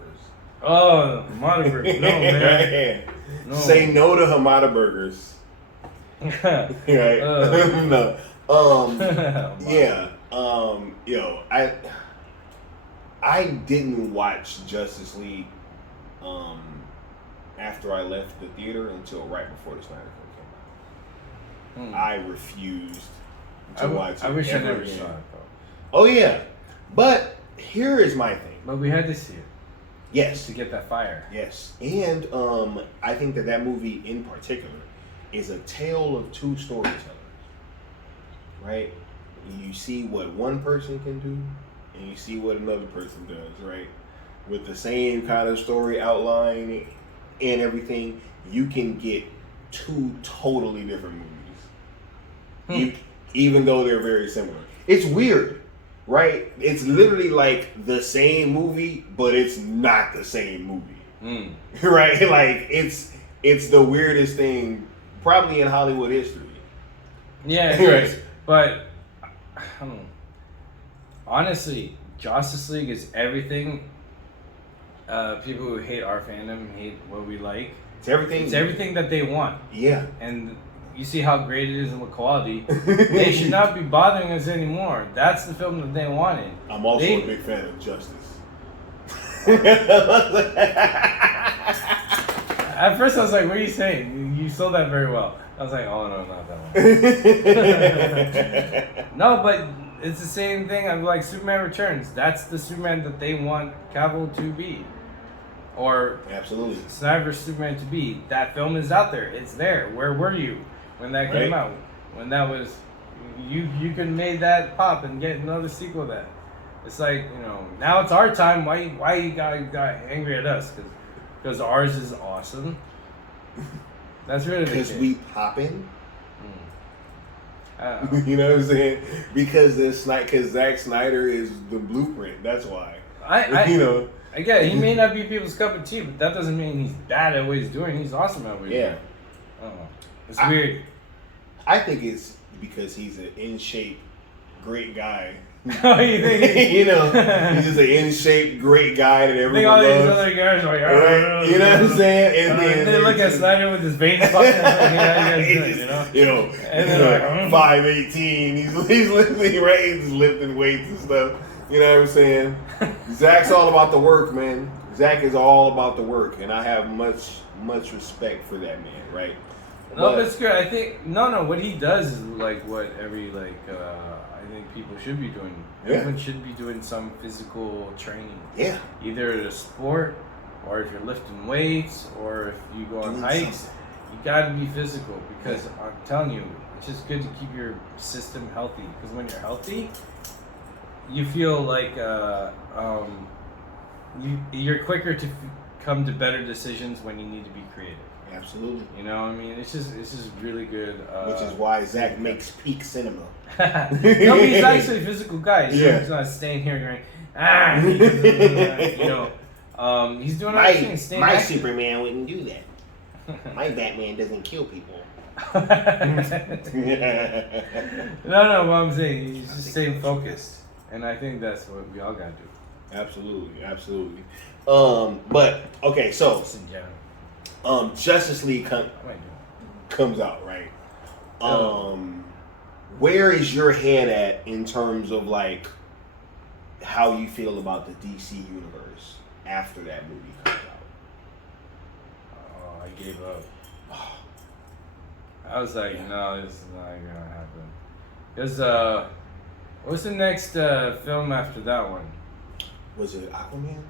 Oh, Hamada burgers. No, man. No. Say no to Hamada burgers. Right. No. I didn't watch Justice League after I left the theater until right before the Snyder Cut came out. I refused to watch it. I wish I never again. saw it though. Oh yeah, but here is my thing. But we had to see it Yes. to get that fire. Yes. And I think that movie in particular is a tale of two storytellers. Right? You see what one person can do, and you see what another person does, right? With the same kind of story outline and everything, you can get two totally different movies. Even though they're very similar. It's weird, right? It's literally like the same movie, but it's not the same movie. Right? Like, it's the weirdest thing probably in Hollywood history. Yeah, it Right. is. But honestly, Justice League is everything. People who hate our fandom hate what we like. It's everything. It's everything that they want. Yeah. And you see how great it is and what quality. They should not be bothering us anymore. That's the film that they wanted. I'm also a big fan of Justice. At first I was like, what are you saying? You sold that very well. I was like, oh no, not that one. No, but it's the same thing. I'm like, Superman Returns. That's the Superman that they want Cavill to be. Or Absolutely. Snyder's Superman to be. That film is out there. It's there. Where were you when that came out? When that was, you could have made that pop and get another sequel to that. It's like, now it's our time. Why you got angry at us? Because ours is awesome. That's really the case. Because we poppin'. Mm. You know what I'm saying? Because Zack Snyder is the blueprint. That's why. I get it. He may not be people's cup of tea, but that doesn't mean he's bad at what he's doing. He's awesome at what he's doing. I don't know. It's weird. I think it's because he's an in shape, great guy. Oh, you think he's just an in shape, great guy that everyone all these loves. other guys are like, Right? You know what I'm saying? And then they look at Snyder with his veins fucking and then 5'18", he's lifting, right? He's just lifting weights and stuff. You know what I'm saying? Zach's all about the work, man. Zach is all about the work, and I have much respect for that man, right? No, that's good. I think what he does is like what every I think people should be doing. Everyone should be doing some physical training. Yeah. Either at a sport, or if you're lifting weights, or if you go on hikes, you got to be physical because I'm telling you, it's just good to keep your system healthy. Because when you're healthy, you feel like you're quicker to come to better decisions when you need to be creative. Absolutely. You know what I mean? It's just really good. Which is why Zach makes peak cinema. No, he's actually a physical guy. He's not staying here going, he's doing other things. My Superman wouldn't do that. My Batman doesn't kill people. No, what I'm saying, he's just staying focused. And I think that's what we all gotta do. Absolutely. But okay, so Just in general. Justice League comes out, right? Where is your head at in terms of like how you feel about the DC universe after that movie comes out? Oh, I gave up. I was like, no, this is not gonna happen. There's what's the next film after that one? Was it Aquaman?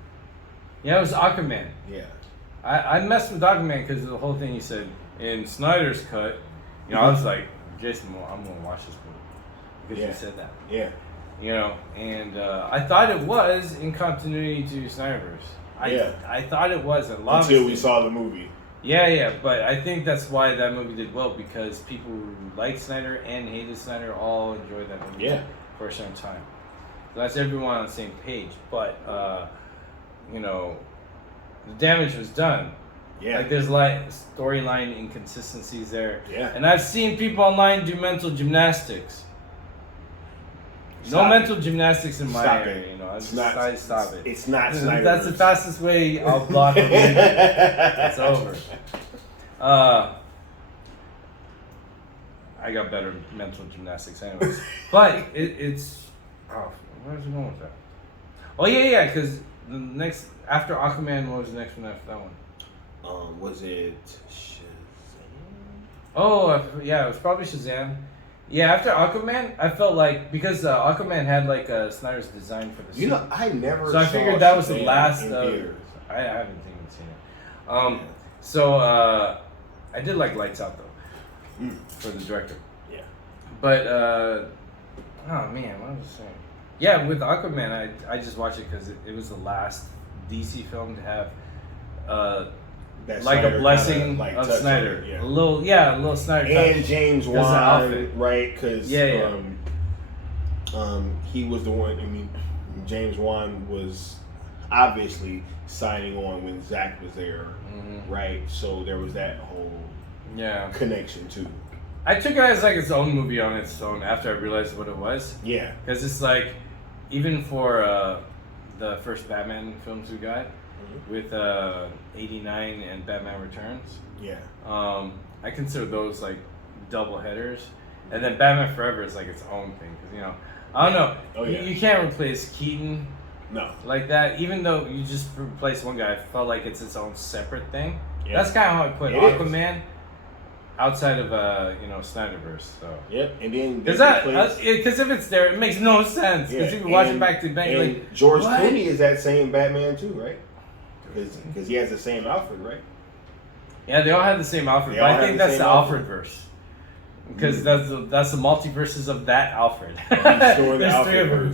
Yeah, it was Aquaman. Yeah. I messed with Aquaman because of the whole thing he said in Snyder's cut. I was like, Jason, I'm gonna watch this movie because you said that. Yeah. And I thought it was in continuity to Snyderverse. I thought it was a lot until we saw the movie. Yeah, but I think that's why that movie did well because people who liked Snyder and hated Snyder all enjoyed that movie for a certain time. So that's everyone on the same page. But the damage was done. Yeah. Like there's storyline inconsistencies there. Yeah. And I've seen people online do mental gymnastics. No mental gymnastics in my area, Stop it. It's not Snyder. That's the fastest way I'll block it. It's over. I got better mental gymnastics anyways. But it's... Oh, where's it going with that? Oh, yeah, because the next... After Aquaman, what was the next one after that one? Was it Shazam? Oh, yeah, it was probably Shazam. Yeah, after Aquaman, I felt like because Aquaman had like Snyder's design for the suit. You know, I never. So I saw figured that was the Shazam last. in theaters. I haven't even seen it. So I did like Lights Out though for the director. Yeah. But oh man, what was I saying? Yeah, with Aquaman, I just watched it because it was the last DC film to have That like Snyder a blessing kinda, like, of touch on Snyder. it, yeah. A little Snyder touch. And James 'Cause the Wan, outfit. right? Because he was the one. I mean, James Wan was obviously signing on when Zach was there, right? So there was that whole connection too. I took it as like its own movie on its own after I realized what it was. Yeah, because it's like even for the first Batman films we got with '89 and Batman Returns. Yeah. I consider those like double headers, and then Batman Forever is like its own thing because I don't know. Oh, yeah. You can't replace Keaton. No. Like that, even though you just replace one guy, I felt like it's its own separate thing. Yeah. That's kind of how I put It Aquaman outside of Snyderverse. So Yep, and then because if it's there, it makes no sense. Because you can watch it back to back. And like George what? Clooney is that same Batman too, right? Because he has the same outfit, right? Yeah, they all have the same Alfred, They but all I have think the that's same the Alfred. Alfred verse. Because that's the multiverses of that Alfred. Restore the There's three of them.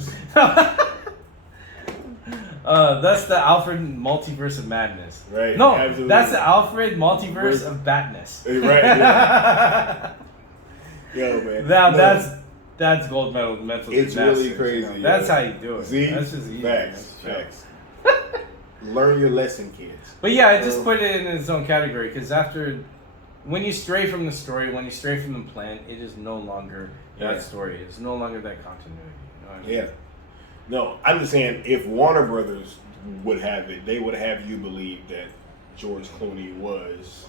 That's the Alfred multiverse of madness. Right. No, absolutely. that's the Alfred multiverse of badness. Right. Yeah. Yo, man. That's gold medal mental It's gymnastics, really crazy. That's yo. how you do it. See? That's just easy. Facts. Learn your lesson, kids. But yeah, I just put it in its own category because when you stray from the story, when you stray from the plan, it is no longer that story. It's no longer that continuity. You know what I mean? Yeah. No, I'm just saying, if Warner Brothers would have it, they would have you believe that George Clooney was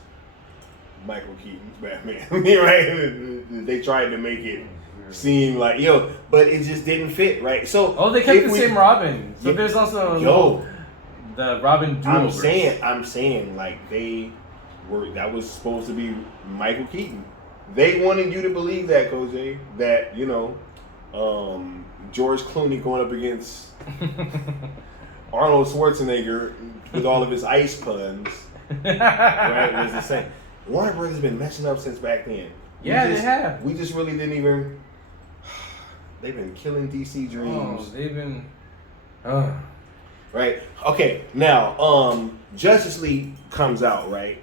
Michael Keaton's Batman. Right? They tried to make it seem like, but it just didn't fit, right? So they kept the same Robin. So there's also the Robin duo. I'm saying like that was supposed to be Michael Keaton. They wanted you to believe that, Jose, that George Clooney going up against Arnold Schwarzenegger with all of his ice puns, right? Was the same. Warner Brothers has been messing up since back then. They have. We just really didn't even. They've been killing DC dreams. They've been. Right. Okay. Now, Justice League comes out, right?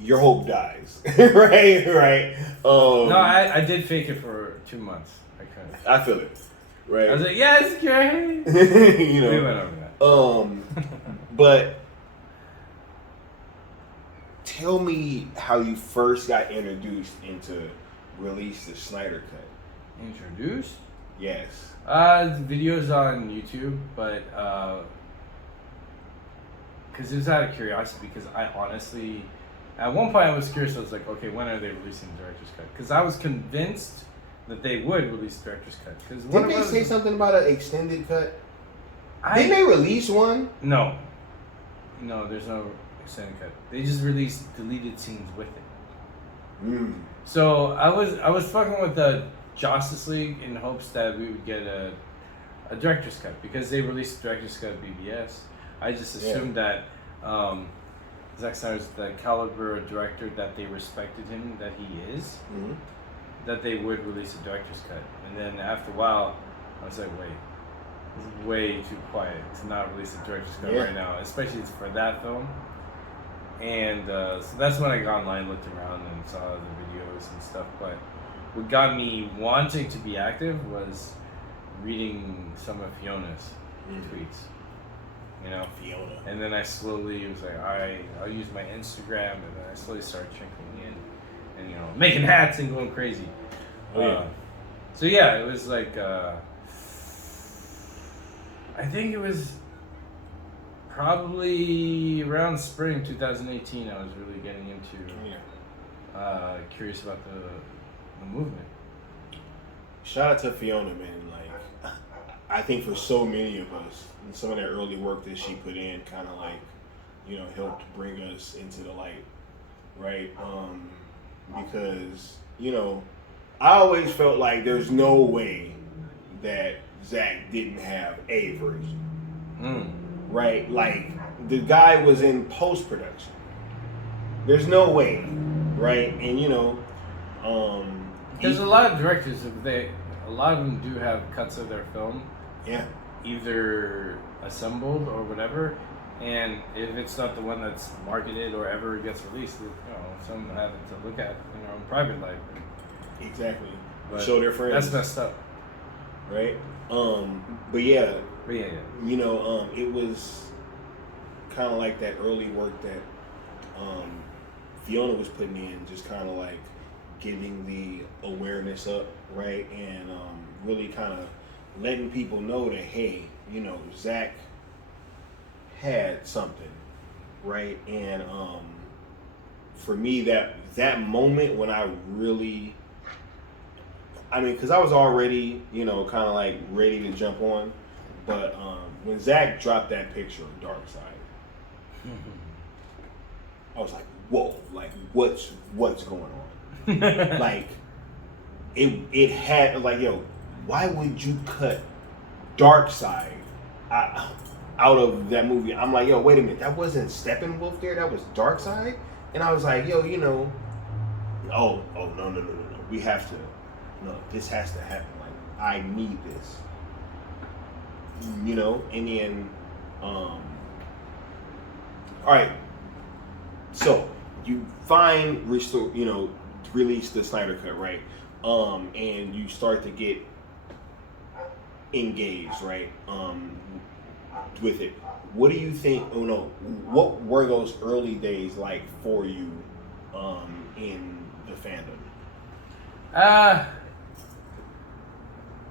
Your hope dies, right. No, I did fake it for 2 months. I feel it, right. I was like, yes, great. We went over that. But tell me how you first got introduced into release the Snyder Cut. Introduced? Yes. Videos on YouTube, but because it was out of curiosity. Because I honestly, at one point I was curious. I was like, okay, when are they releasing the director's cut? Because I was convinced that they would release the director's cut. Because didn't they say something about an extended cut? Didn't they release one? No, there's no extended cut. They just released deleted scenes with it. So I was fucking with the Justice League in hopes that we would get a director's cut because they released the director's cut of BBS. I just assumed that Zack Snyder's the caliber of director that they respected him that he is, that they would release a director's cut. And then after a while, I was like, wait, this is way too quiet to not release a director's cut right now, especially for that film. And so that's when I got online, looked around, and saw the videos and stuff. But what got me wanting to be active was reading some of Fiona's tweets. Fiona. And then I slowly was like, I'll use my Instagram, and then I slowly started trickling in, and making hats and going crazy. So yeah, it was like I think it was probably around spring 2018. I was really getting into curious about the movement. Shout out to Fiona, man. Like, I think for so many of us, some of that early work that she put in kind of like, helped bring us into the light, right? Because you know, I always felt like there's no way that Zach didn't have a version. Right? Like, the guy was in post-production. There's no way. Right? And, you know, there's a lot of directors, a lot of them do have cuts of their film. Yeah. Either assembled or whatever. And if it's not the one that's marketed or ever gets released, you know, some have it to look at in their own private life. Exactly. But show their friends. That's messed up. Right? But yeah. Yeah. You know, it was kind of like that early work that Fiona was putting in, just kind of like getting the awareness up, right? And really kind of letting people know that, hey, you know, Zach had something, right? And for me, that moment when I really, I mean, because I was already, you know, kind of like ready to jump on, but when Zach dropped that picture of Darkseid, I was like, whoa, like what's going on? Like it had, like, yo, why would you cut Darkseid out of that movie? I'm like, yo, wait a minute, that wasn't Steppenwolf there, that was Darkseid? And I was like, yo, you know, no, we have to, no, this has to happen. Like, I need this, you know. And then, all right, so you you know, release the Snyder Cut, right? And you start to get engaged, right? With it. What do you think? Oh no, what were those early days like for you in the fandom?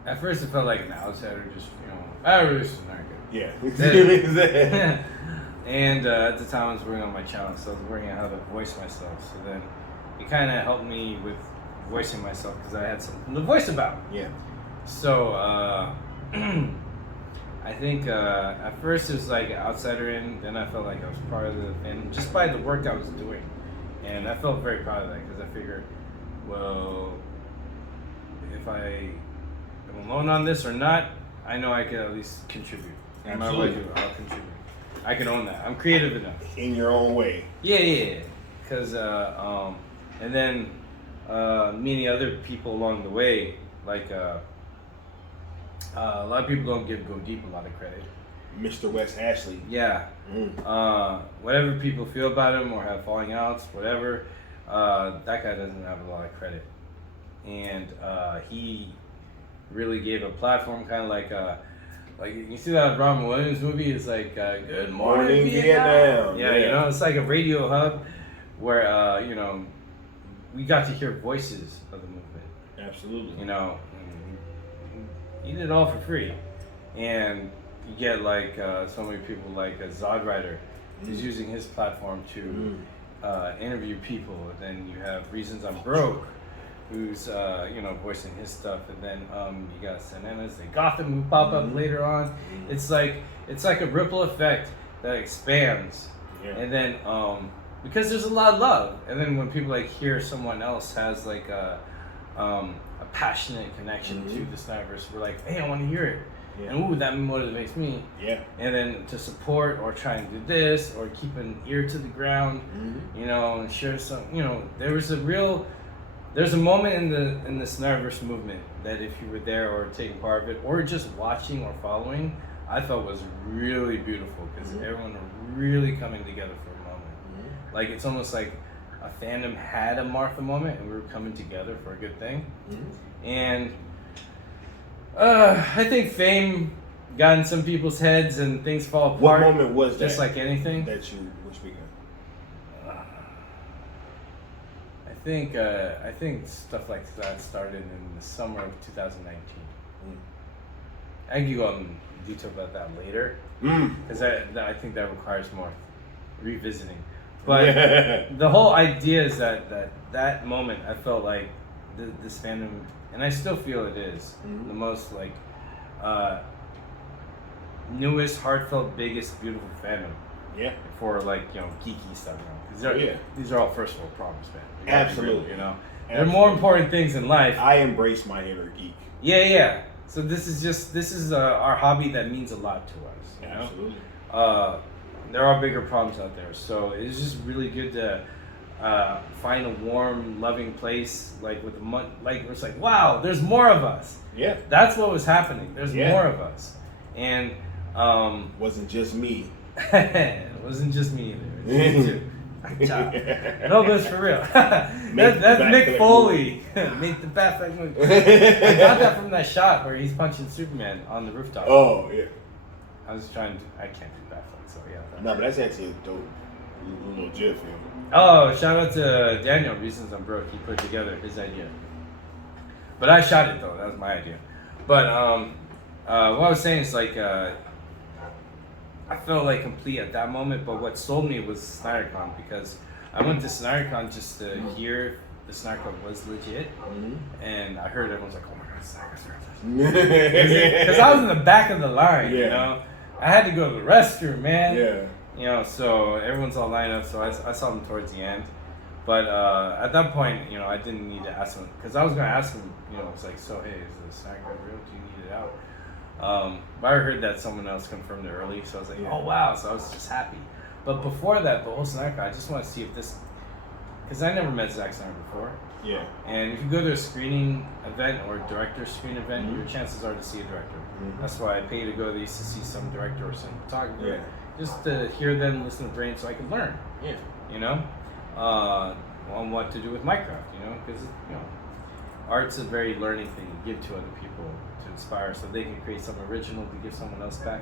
At first it felt like an outsider, just, you know, I released Snyder Cut. Yeah. And at the time I was working on my channel, so I was working on how to voice myself. So then it kind of helped me with voicing myself because I had something to voice about. Yeah. So I think at first it was like an outsider in, then I felt like I was part of the fandom just by the work I was doing. And I felt very proud of that because I figured, well, if I am alone on this or not, I know I can at least contribute. No matter what I do, I'll contribute. I can own that. I'm creative enough. In your own way. Yeah. Because, and then meeting other people along the way, like, a lot of people don't give Go Deep a lot of credit. Mr. Wes Ashley. Yeah. Whatever people feel about him or have falling outs, whatever, that guy doesn't have a lot of credit. And he really gave a platform, kind of like you see that Robin Williams movie? It's like Good Morning Vietnam. Yeah, you know, it's like a radio hub where you know, we got to hear voices of the movement. Absolutely. You know, he did it all for free, and you get like so many people like Zod Rider who's using his platform to interview people, and then you have Reasons I'm Broke, who's you know, voicing his stuff, and then you got Sananas and Gotham who pop up later on. It's like a ripple effect that expands, and then because there's a lot of love, and then when people like hear someone else has like a passionate connection to the Snyderverse, we're like, hey, I want to hear it. Yeah. And ooh, that motivates me. Yeah. And then to support or try and do this or keep an ear to the ground, you know, and share some, you know, there's a moment in the Snyderverse movement that if you were there or taking part of it or just watching or following, I thought was really beautiful because everyone were really coming together for a moment. Like, it's almost like a fandom had a Martha moment and we were coming together for a good thing. And I think fame got in some people's heads and things fall apart. What moment was that? Just like anything. That you were speaking of? I think stuff like that started in the summer of 2019. I can go in detail about that later because I think that requires more revisiting. But the whole idea is that moment I felt like this fandom, and I still feel it is the most like newest, heartfelt, biggest, beautiful fandom. Yeah. For like, you know, geeky stuff. You know? These are all first world problems, man. Absolutely. You know, There are more important things in life. I embrace my inner geek. Yeah. So this is our hobby that means a lot to us. You know? Absolutely. There are bigger problems out there, so it's just really good to find a warm, loving place, like with it's like, wow, there's more of us. Yeah. That's what was happening. There's more of us, and wasn't just me. it wasn't just me either. It was me too. No, but it's for real. That's Mick Foley. Make the Batfleck movie. I got that from that shot where he's punching Superman on the rooftop. Oh yeah. I was trying to. I can't do Batfleck, so yeah. No, but that's actually a dope little GIF film. Oh, shout out to Daniel. Reasons I'm Broke. He put it together, his idea. But I shot it though. That was my idea. But what I was saying is like. I felt like complete at that moment, but what sold me was SnyderCon because I went to SnyderCon just to hear the Snyder Cut was legit, and I heard everyone's like, "Oh my God, Snyder!" Because I was in the back of the line, you know. I had to go to the restroom, man. Yeah. You know, so everyone's all lined up, so I saw them towards the end. But at that point, you know, I didn't need to ask them because I was gonna ask them, you know, it's like, so hey, is the Snyder Cut real? Do you need it out? But I heard that someone else confirmed it early, so I was like, oh wow, so I was just happy. But before that, the whole Snyder Cut, I just want to see if this, because I never met Zack Snyder before. Yeah. And if you go to a screening event or a director's screen event, your chances are to see a director. That's why I pay to go there to see some director or some photographer, just to hear them, listen to brain, so I can learn. Yeah. You know, on what to do with my craft. You know, because you know, art's a very learning thing. You give to other people to inspire, so they can create something original to give someone else back.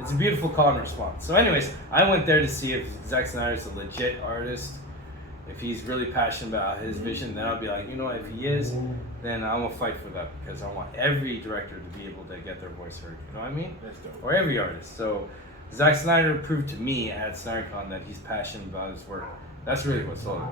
It's a beautiful call and response. So, anyways, I went there to see if Zack Snyder's a legit artist. If he's really passionate about his vision, then I'll be like, you know what, if he is, then I'm gonna fight for that because I want every director to be able to get their voice heard. You know what I mean? That's dope. Or every artist. So Zack Snyder proved to me at SnyderCon that he's passionate about his work. That's really what sold it.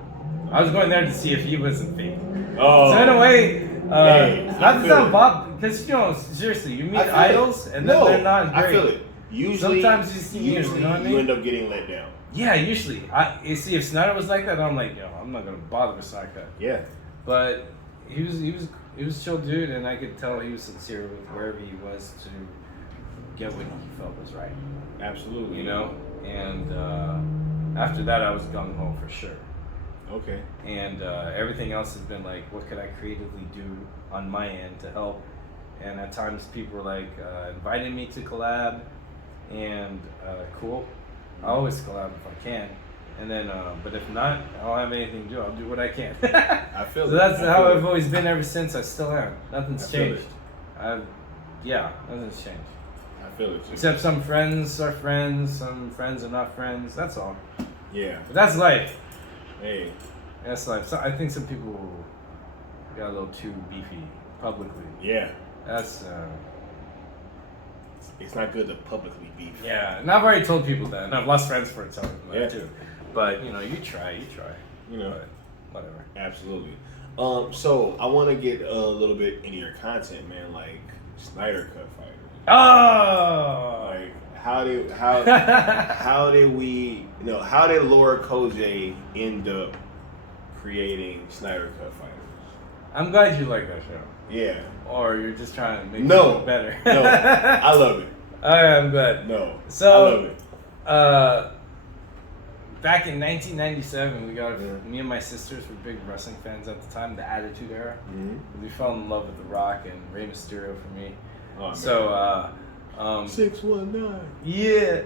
I was going there to see if he wasn't fake. Oh. So in a way, not to sound Bob, because you know, seriously, you meet idols and then they're not great. I feel it. Usually, sometimes you see you know what I mean? You end up getting let down. Yeah, usually. You see, if Snyder was like that, I'm like, yo, I'm not gonna bother with Snyder Cut. Yeah. But he was a chill dude, and I could tell he was sincere with wherever he was to get what he felt was right. Absolutely. You know, and after that, I was gung ho for sure. Okay. And everything else has been like, what could I creatively do on my end to help? And at times, people were like inviting me to collab, and cool. I always collab if I can, and then but if not, I don't have anything to do. I'll do what I can. I feel so. That's how I've always been ever since. I still am. Nothing's changed. Nothing's changed. I feel it. Too. Except some friends are friends, some friends are not friends. That's all. Yeah. But that's life. Hey. That's life. So I think some people got a little too beefy publicly. Yeah. That's. It's not good to publicly beef. Yeah, and I've already told people that, and I've lost friends for telling them that too. But you know, you try. You know, but whatever. Absolutely. So I want to get a little bit into your content, man. Like Snyder Cut Fighters. Oh. Like how did we, you know, how did Laura Kojay end up creating Snyder Cut Fighters? I'm glad you like that show. Yeah. Or you're just trying to make it better. No, I love it. I'm glad. No, so, I love it. Back in 1997, we got me and my sisters were big wrestling fans at the time, the Attitude Era. We fell in love with The Rock and Rey Mysterio for me. Oh, so, 619. Yeah.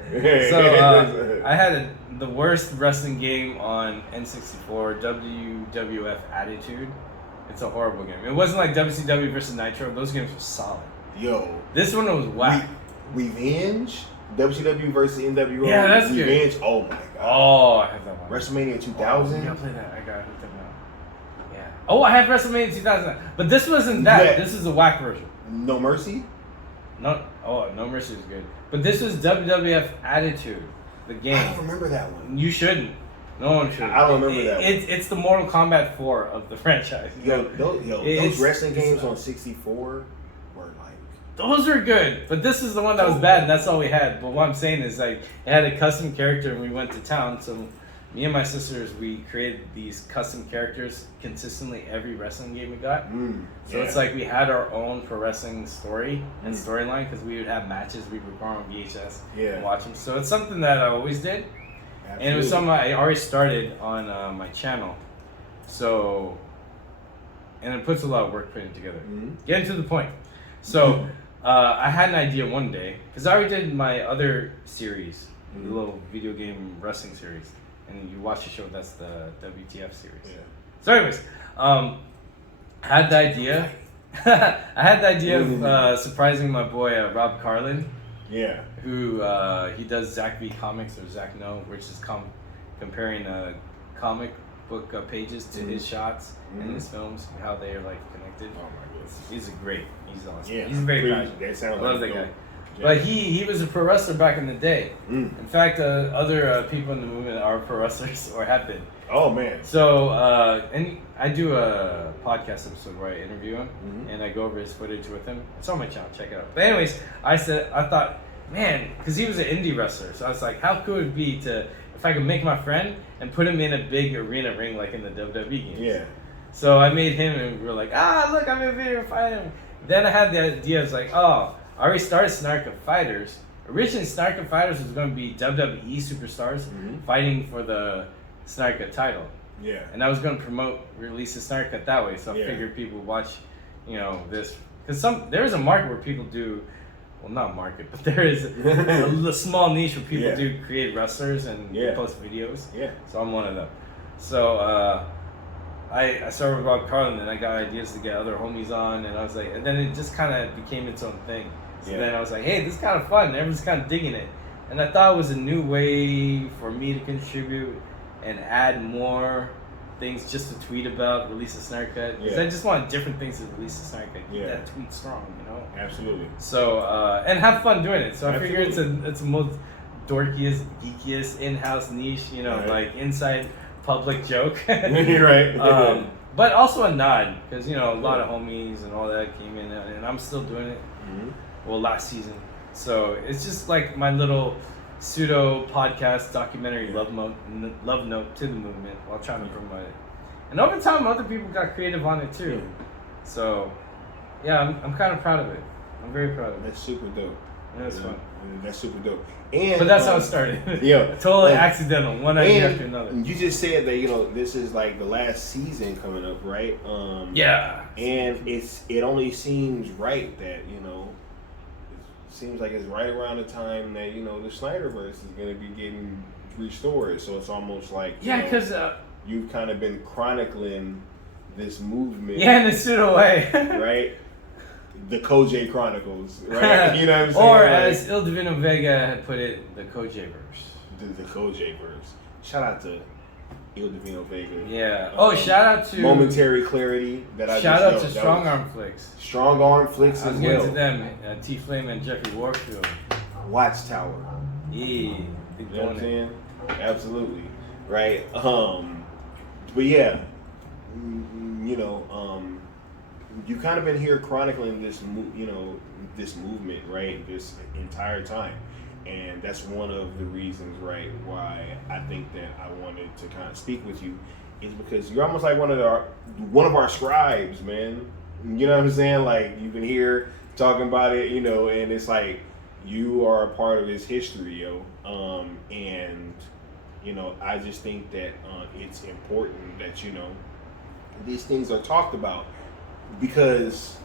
So I had the worst wrestling game on N64, WWF Attitude. It's a horrible game. It wasn't like WCW versus Nitro. Those games were solid. Yo. This one was whack. Revenge? WCW versus NWO? Yeah, that's Revenge? good. Oh my god. Oh, I have that one. WrestleMania 2000? Oh, I gotta play that. I gotta hook them out. Yeah. Oh, I have WrestleMania 2000. But this wasn't that. Yeah. This is the whack version. No Mercy? No Mercy is good. But this was WWF Attitude, the game. I don't remember that one. You shouldn't. No one should. I don't remember that one. It's the Mortal Kombat 4 of the franchise. Those wrestling games on 64 were like... Those are good, but this is the one that was bad, and that's all we had. But what I'm saying is, like, it had a custom character, and we went to town, so me and my sisters, we created these custom characters consistently every wrestling game we got. So it's like we had our own pro wrestling story and storyline because we would have matches we'd record on VHS and watch them. So it's something that I always did. Absolutely. And it was something I already started on my channel. So, and it puts a lot of work putting it together. Getting to the point. So I had an idea one day because I already did my other series, the little video game wrestling series. And you watch the show, that's the WTF series. Yeah. So anyways, I had the idea of surprising my boy Rob Carlin. Yeah. Who he does Zach V Comics or Zach No, which is comparing comic book pages to his shots and his films, how they are like connected. Oh my goodness. He's awesome. Yeah. He's very passionate. That sounds I love that guy. Yeah. But he was a pro wrestler back in the day. In fact, other people in the movement are pro wrestlers or have been. Oh man! So and I do a podcast episode where I interview him and I go over his footage with him. It's on my channel. Check it out. But anyways, I thought, man, because he was an indie wrestler, so I was like, how cool would it be if I could make my friend and put him in a big arena ring like in the WWE games? Yeah. So I made him, and we were like, look, I'm in a video fighting. Then I had the idea. I was like, I already started Snyder Cut Fighters. Originally, Snyder Cut Fighters was going to be WWE superstars fighting for the Snyder Cut title. Yeah. And I was going to release the Snyder Cut that way. So I figured people would watch, this. Because there is a market where people do, well, not market, but there is a small niche where people do create wrestlers and post videos. Yeah. So I'm one of them. So I started with Rob Carlin, and I got ideas to get other homies on, and I was like, and then it just kind of became its own thing. So then I was like, hey, this is kind of fun. Everyone's kind of digging it. And I thought it was a new way for me to contribute and add more things just to tweet about, release a Snyder Cut. Because I just want different things to release a Snyder Cut. Keep that tweet strong, Absolutely. So, and have fun doing it. So I figure it's a most dorkiest, geekiest, in-house niche, like inside public joke. Right. But also a nod, because, a lot of homies and all that came in, and I'm still doing it. Well, last season. So it's just like my little pseudo podcast documentary love note to the movement while trying to promote it. And over time, other people got creative on it too. So yeah, I'm kind of proud of it. I'm very proud of it. That's super dope. Yeah, that's fun. That's super dope. But that's how it started. Yeah. Totally accidental, one idea after another. You just said that, this is like the last season coming up, right? Yeah. And it only seems right that, it seems like it's right around the time that, the Snyderverse is going to be getting restored. So it's almost like, because you've kind of been chronicling this movement. Yeah, in a pseudo way. Right? The Kojay Chronicles, right? You know what I'm saying? Or as Il Divino Vega had put it, the Kojay verse. The Kojay verse. Shout out to Il Divino Vega. Yeah. Shout out to Momentary Clarity that I shout out to Strong Arm Flicks. Strong Arm Flicks as well. I was getting to them, T Flame and Jeffrey Warfield. Watchtower. Yeah. You know what I'm saying? Absolutely. Right. But yeah, you kind of been here chronicling this, this movement, right? This entire time. And that's one of the reasons, right, why I think that I wanted to kind of speak with you, is because you're almost like one of our scribes, man. You know what I'm saying? Like, you've been here talking about it, and it's like you are a part of this history, yo. And I just think that it's important that these things are talked about, because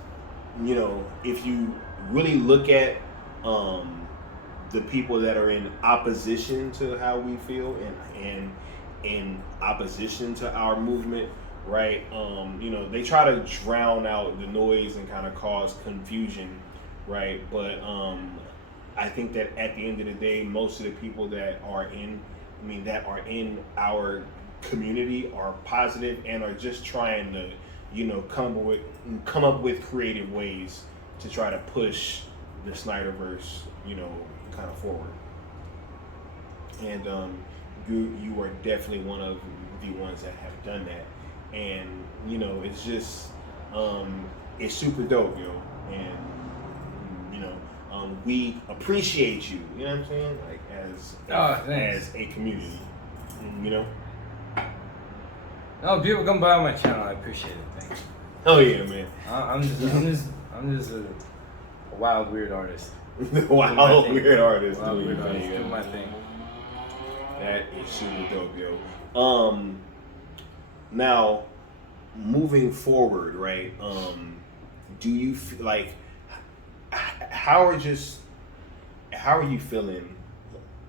if you really look at the people that are in opposition to how we feel and in opposition to our movement, right? They try to drown out the noise and kind of cause confusion, right? But I think that at the end of the day, most of the people that are in our community are positive and are just trying to, come up with creative ways to try to push the Snyderverse, kind of forward. And you are definitely one of the ones that have done that. And it's just it's super dope, and we appreciate you, you know what I'm saying, like as a community. You know. No, people come by on my channel. I appreciate it. Thank you. Oh yeah, man. I'm just a wild, weird artist. Wow, weird artist. Wild, Doing weird your artist. thing, Do yo. my thing. That is super dope, yo. Now, moving forward, right? Do you feel like how are you feeling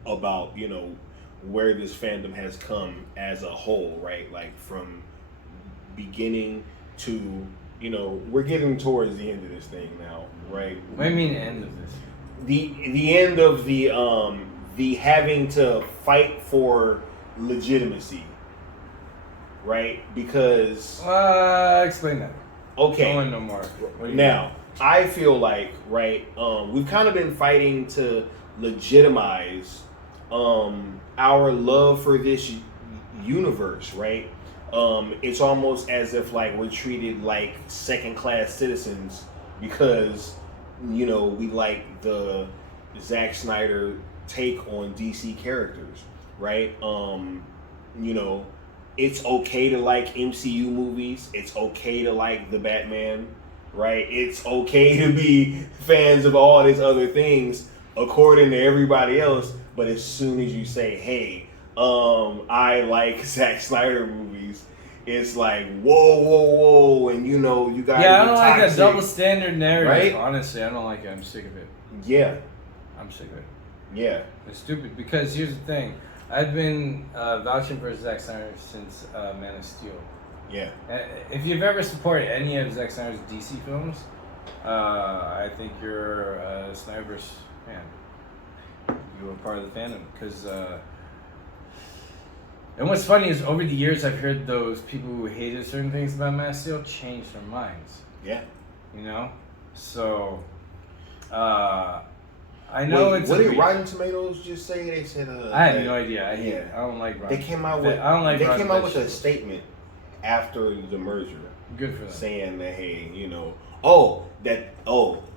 about where this fandom has come as a whole, right? Like from beginning to we're getting towards the end of this thing now, right? What do you mean end of this? The end of the having to fight for legitimacy, right? Because Explain that. okay, I want to know more. What do you now I feel like right, we've kind of been fighting to legitimize our love for this universe, right? It's almost as if like we're treated like second-class citizens because we like the Zack Snyder take on DC characters, right? It's okay to like MCU movies. It's okay to like the Batman, right? It's okay to be fans of all these other things according to everybody else. But as soon as you say, hey, I like Zack Snyder movies, it's like, whoa, and you guys Yeah, I are don't like that toxic. double standard narrative. Right? Honestly, I don't like it. I'm sick of it. Yeah, I'm sick of it. yeah. It's stupid because here's the thing. I've been vouching for Zack Snyder since Man of Steel. Yeah. If you've ever supported any of Zack Snyder's DC films, I think you're a Snyderverse fan. You were part of the fandom because. And what's funny is over the years I've heard those people who hated certain things about Man of Steel change their minds. Yeah. So I know Wait, it's. what did Rotten Tomatoes just say? They said. I had no idea. I don't like Rotten. They came out with. I don't like. They Rotten came out with a vegetables. statement after the merger, Good for them. saying that hey,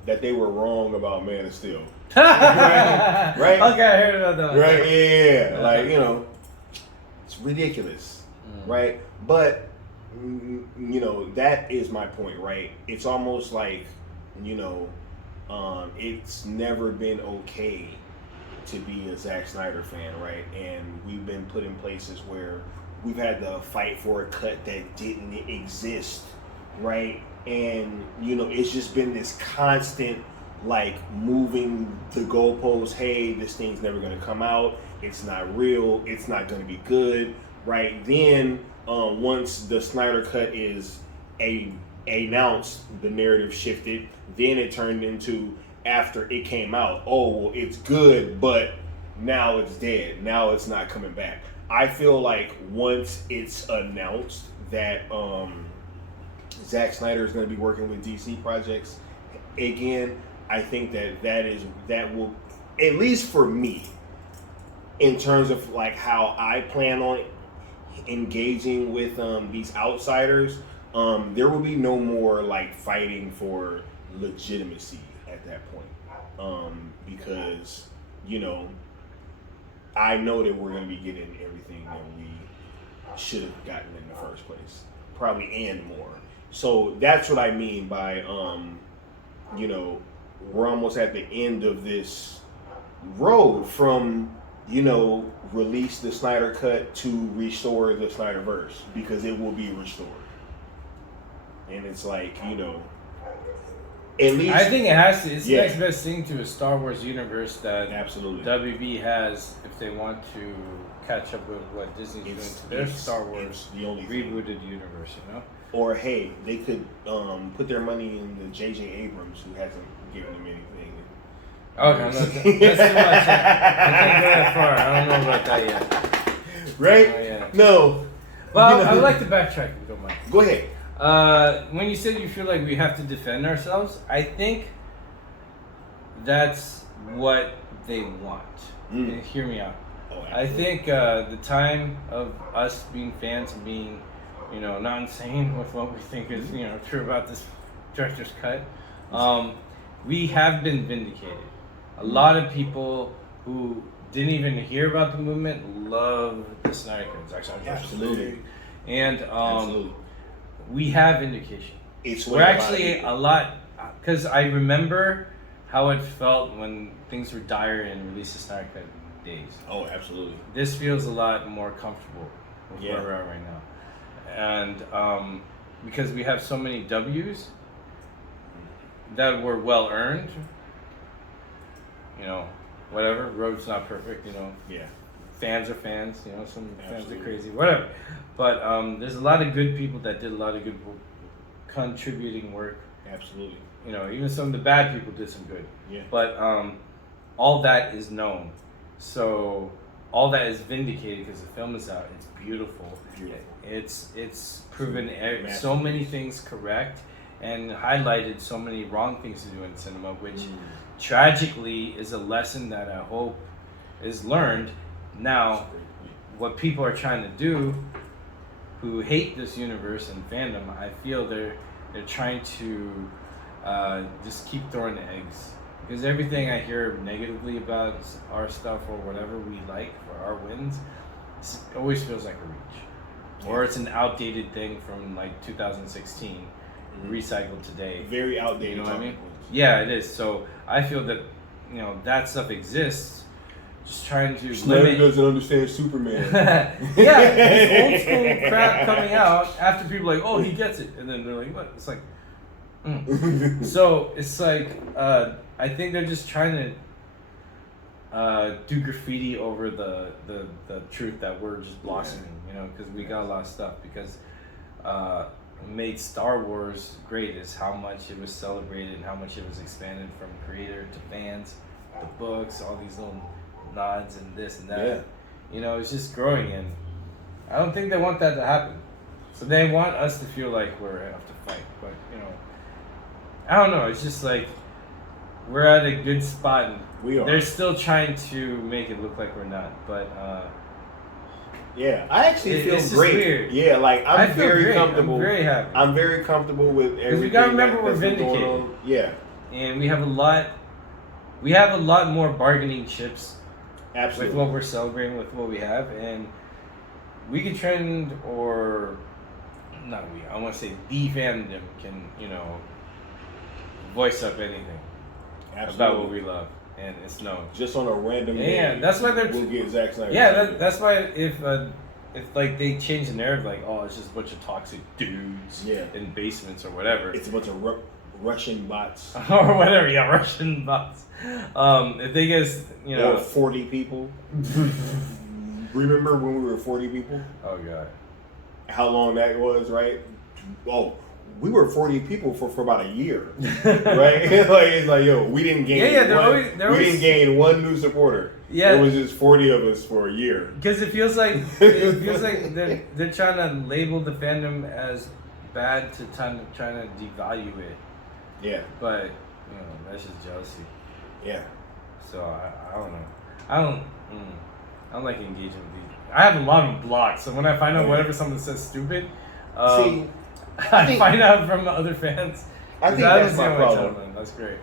that they were wrong about Man of Steel. right? Right? Okay, I heard about that. Right? Yeah. Like it's ridiculous, right? But that is my point, right? It's almost like it's never been okay to be a Zack Snyder fan, right? And we've been put in places where we've had to fight for a cut that didn't exist, right? And it's just been this constant like moving the goalposts. Hey, this thing's never going to come out. It's not real. It's not going to be good, right? Then once the Snyder Cut is announced, the narrative shifted. Then it turned into after it came out. Oh, well, it's good, but now it's dead. Now it's not coming back. I feel like once it's announced that Zack Snyder is going to be working with DC projects again, I think that will, at least for me, in terms of like how I plan on engaging with these outsiders, there will be no more like fighting for legitimacy at that point, because I know that we're going to be getting everything that we should have gotten in the first place, probably, and more. So that's what I mean by we're almost at the end of this road from release the Snyder Cut to restore the Snyderverse, because it will be restored. And it's like, at least I think it has to. It's the next best thing to a Star Wars universe that absolutely WB has if they want to catch up with what Disney's doing to their Star Wars the only rebooted universe, Or hey, they could put their money in the J.J. Abrams, who hasn't given them anything. Okay, that's too much. I can't go that far. I don't know about that yet. Right? Oh, yeah. No. Well, I would like to backtrack if you don't mind. Go ahead. When you said you feel like we have to defend ourselves, I think that's what they want. And hear me out. Oh, I think the time of us being fans and being, not insane with what we think is, true about this director's cut, we have been vindicated. A lot of people who didn't even hear about the movement love the Snyder Cut. Actually, Absolutely. And Absolutely. we have Vindication. It's We're actually a lot, because I remember how it felt when things were dire and released the Snyder Cut days. Oh, absolutely. This feels a lot more comfortable with Yeah. where we're at right now. And because we have so many W's that were well earned, you know, whatever, road's not perfect, you know. Yeah. Fans are fans, you know, some fans Absolutely. are crazy, whatever. But there's a lot of good people that did a lot of good contributing work. Absolutely. You know, even some of the bad people did some good. Yeah. But all that is known. So all that is vindicated because the film is out. It's beautiful. Beautiful. It's proven so many things correct and highlighted so many wrong things to do in cinema, which tragically is a lesson that I hope is learned. Now, what people are trying to do, who hate this universe and fandom, I feel they're trying to just keep throwing eggs, because everything I hear negatively about our stuff or whatever we like for our wins, it always feels like a reach, or it's an outdated thing from like 2016, recycled today. Very outdated. You know what I mean? Yeah, it is. So I feel that, you know, that stuff exists. Just trying to Snyder doesn't understand Superman. Yeah, this old school crap coming out after people are like, oh, he gets it, and then they're like, what? It's like, So it's like, I think they're just trying to do graffiti over the truth that we're just blossoming, you know, because we got a lot of stuff. Because what made Star Wars great is how much it was celebrated and how much it was expanded from creator to fans, the books, all these little nods and this and that. Yeah. You know, it's just growing, and I don't think they want that to happen. So they want us to feel like we're have to fight, but you know, I don't know. It's just like we're at a good spot, and We are. they're still trying to make it look like we're not. But yeah, I actually feel it's just great. weird. Yeah, like I I'm feel very great. comfortable. I'm very happy. I'm very comfortable with everything. we gotta remember we're that's been going vindicated. on. Yeah, And we have a lot. We have a lot more bargaining chips absolutely. with what we're celebrating, with what we have, and we can trend, or not we, I want to say the fandom can, you know, voice up anything about what we love, and it's known. Just on a random Yeah, day, that's why they're we'll get Zack Snyder. Yeah, that's why if like they change the narrative, like, oh, it's just a bunch of toxic dudes in basements or whatever, It's a bunch of Russian bots. or whatever, yeah, Russian bots. If they guess, you know, Or 40 people. Remember when we were 40 people? oh god. How long that was, right? Oh, we were 40 people for about a year, right? Like it's like, yo, we didn't gain. We didn't gain one new supporter. Yeah. It was just 40 of us for a year. Because it feels like they're trying to label the fandom as bad to trying to devalue it. Yeah. But you know, that's just jealousy. Yeah. So I don't know. I don't like engaging with these. I have a lot of blocks, so when I find out whatever someone says stupid, See, I find out from other fans. I think I that's my understand what you're problem. telling them. That's great.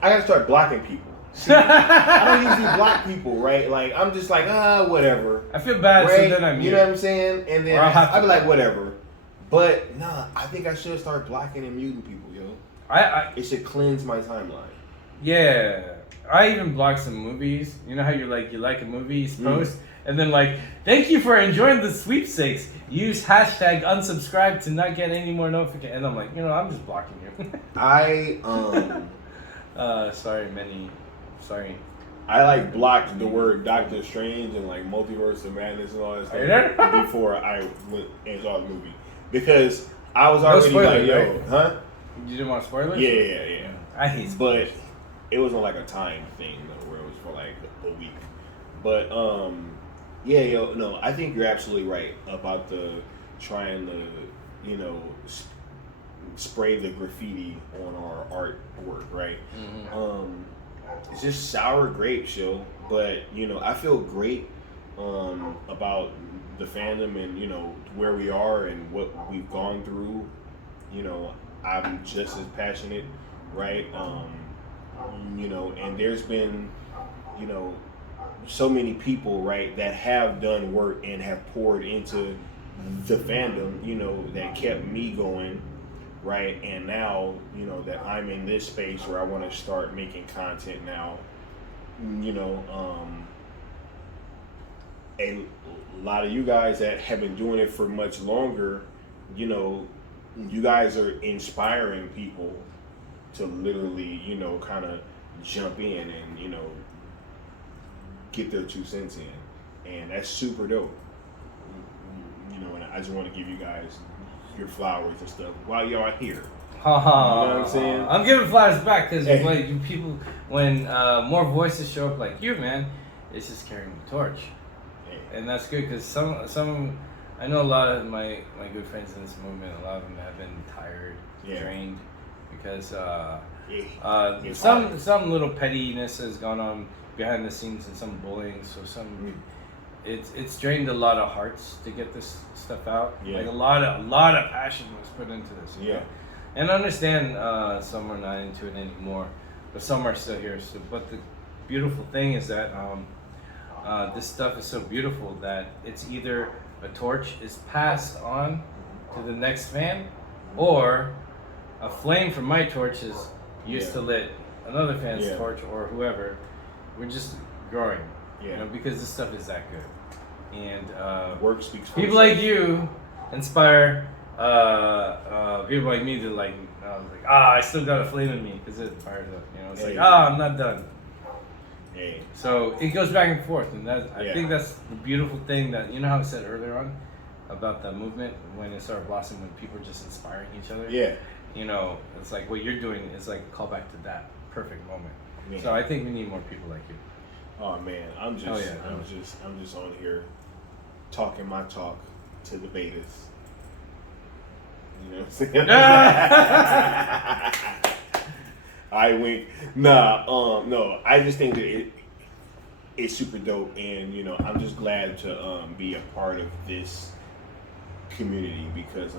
I gotta start blocking people. See, I don't usually block people, right? Like I'm just like whatever. I feel bad, right? so then I'm You know what I'm saying? And then I'd be like, whatever. But nah, I think I should start blocking and muting people, yo. It should cleanse my timeline. Yeah, I even block some movies. You know how you like a movie's post, and then like, thank you for enjoying the sweepstakes. Use hashtag unsubscribe to not get any more notifications. And I'm like, you know, I'm just blocking you. Sorry. I like blocked the word Doctor Strange and like Multiverse of Madness and all that stuff before I went and saw the movie, because I was already spoilers, like, yo, right? huh? You didn't want spoilers? Yeah. I hate spoilers. But it wasn't like a time thing though, where it was for like a week. But no, I think you're absolutely right about the trying to, you know, spray the graffiti on our artwork, right? It's just sour grapes, yo. But you know, I feel great about the fandom and, you know, where we are and what we've gone through. You know, I'm just as passionate, right? You know, and there's been you know, so many people, right, that have done work and have poured into the fandom, you know, that kept me going, right? And now, you know, that I'm in this space where I want to start making content now, you know, a lot of you guys that have been doing it for much longer, you know, you guys are inspiring people to literally, you know, kind of jump in and, you know, get their 2 cents in. And that's super dope. You know, and I just want to give you guys your flowers and stuff while y'all are here. You know what I'm saying? I'm giving flowers back because when people, when more voices show up like you, man, it's just carrying the torch. And that's good because some I know a lot of my good friends in this movement, a lot of them have been tired, drained, because some little pettiness has gone on behind the scenes and some bullying. So it's drained a lot of hearts to get this stuff out. Like a lot of passion was put into this. You know? And I understand some are not into it anymore, but some are still here. So, but the beautiful thing is that this stuff is so beautiful that it's either a torch is passed on to the next fan, or a flame from my torch is used to lit another fan's torch or whoever. We're just growing, you know, because this stuff is that good. And work speaks for people like you inspire people like me to like I still got a flame in me because it fires up. You know, it's like I'm not done. So it goes back and forth, and I think that's the beautiful thing that, you know how I said earlier on about the movement when it started blossoming, when people are just inspiring each other. You know, it's like what you're doing is like a callback to that perfect moment. So I think we need more people like you. Oh man, I'm just on here talking my talk to the betas. You know what I'm saying? I wink. No. I just think that it's super dope, and you know, I'm just glad to be a part of this community because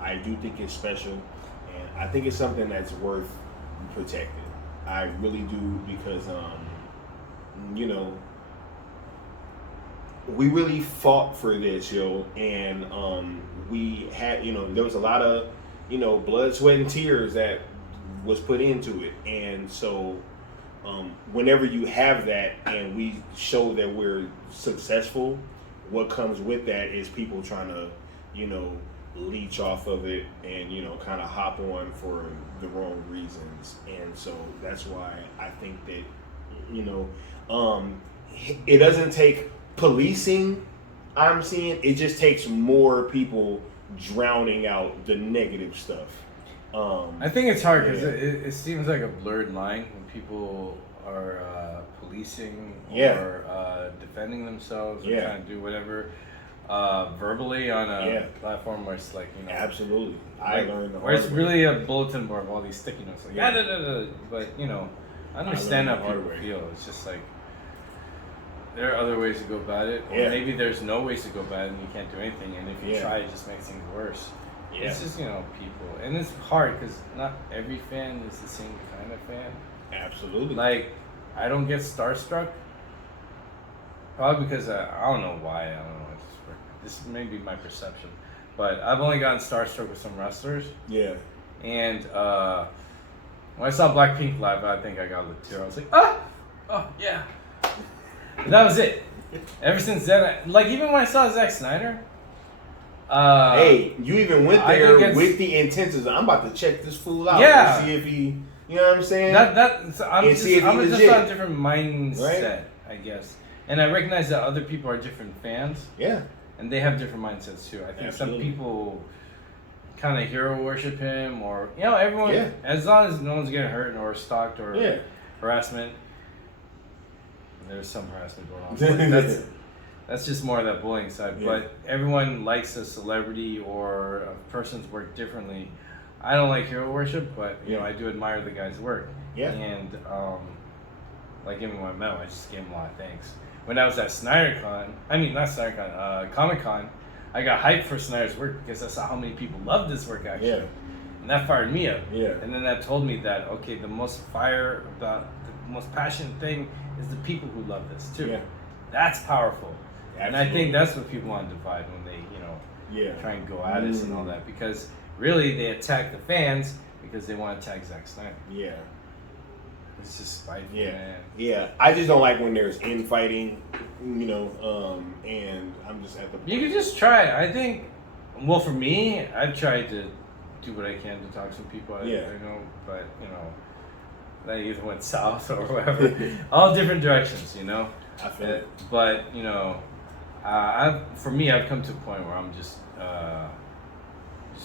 I do think it's special, and I think it's something that's worth protecting. I really do because you know, we really fought for this, and we had, you know, there was a lot of, you know, blood, sweat, and tears that was put into it, and so whenever you have that and we show that we're successful, what comes with that is people trying to, you know, leech off of it and, you know, kind of hop on for the wrong reasons. And so that's why I think that, you know, it doesn't take policing, I'm seeing, it just takes more people drowning out the negative stuff. I think it's hard because it seems like a blurred line when people are policing or defending themselves or trying to do whatever verbally on a platform where it's like, you know, absolutely, I learned where it's really a bulletin board of all these sticky notes, like but you know, I understand how people feel. It's just like there are other ways to go about it, or maybe there's no ways to go about it and you can't do anything, and if you try, it just makes things worse. It's just, you know, people, and it's hard because not every fan is the same kind of fan. Absolutely. Like, I don't get starstruck, probably because I don't know why. I don't know. This may be my perception, but I've only gotten starstruck with some wrestlers. And when I saw Blackpink live, I think I got a tear. I was like, oh yeah. And that was it. Ever since then, like even when I saw Zack Snyder. Hey, you even went there with the intentions. I'm about to check this fool out. And see if he, you know what I'm saying? I'm just on a different mindset, I guess. And I recognize that other people are different fans. And they have different mindsets too. I think some people kind of hero worship him, or, you know, everyone, as long as no one's getting hurt or stalked or harassment. There's some harassment going on. That's just more of that bullying side. But everyone likes a celebrity or a person's work differently. I don't like hero worship, but you know, I do admire the guy's work. And like even when I met him, I just gave him a lot of thanks. When I was at Comic-Con, I got hyped for Snyder's work because I saw how many people loved this work actually. And that fired me up. And then that told me that, okay, the most fire about most passionate thing is the people who love this too. Yeah. That's powerful. And I Absolutely. think that's what people want to divide when they, try and go at us and all that. Because really they attack the fans because they want to attack Zack Snyder. Yeah. It's just spiteful, Yeah. man. Yeah. I just don't like when there's infighting, and I'm just at the point. You could just try it. I think, well, for me, I've tried to do what I can to talk to people. I know, but, that either went south or whatever. All different directions, I feel it. But, for me, I've come to a point where I'm just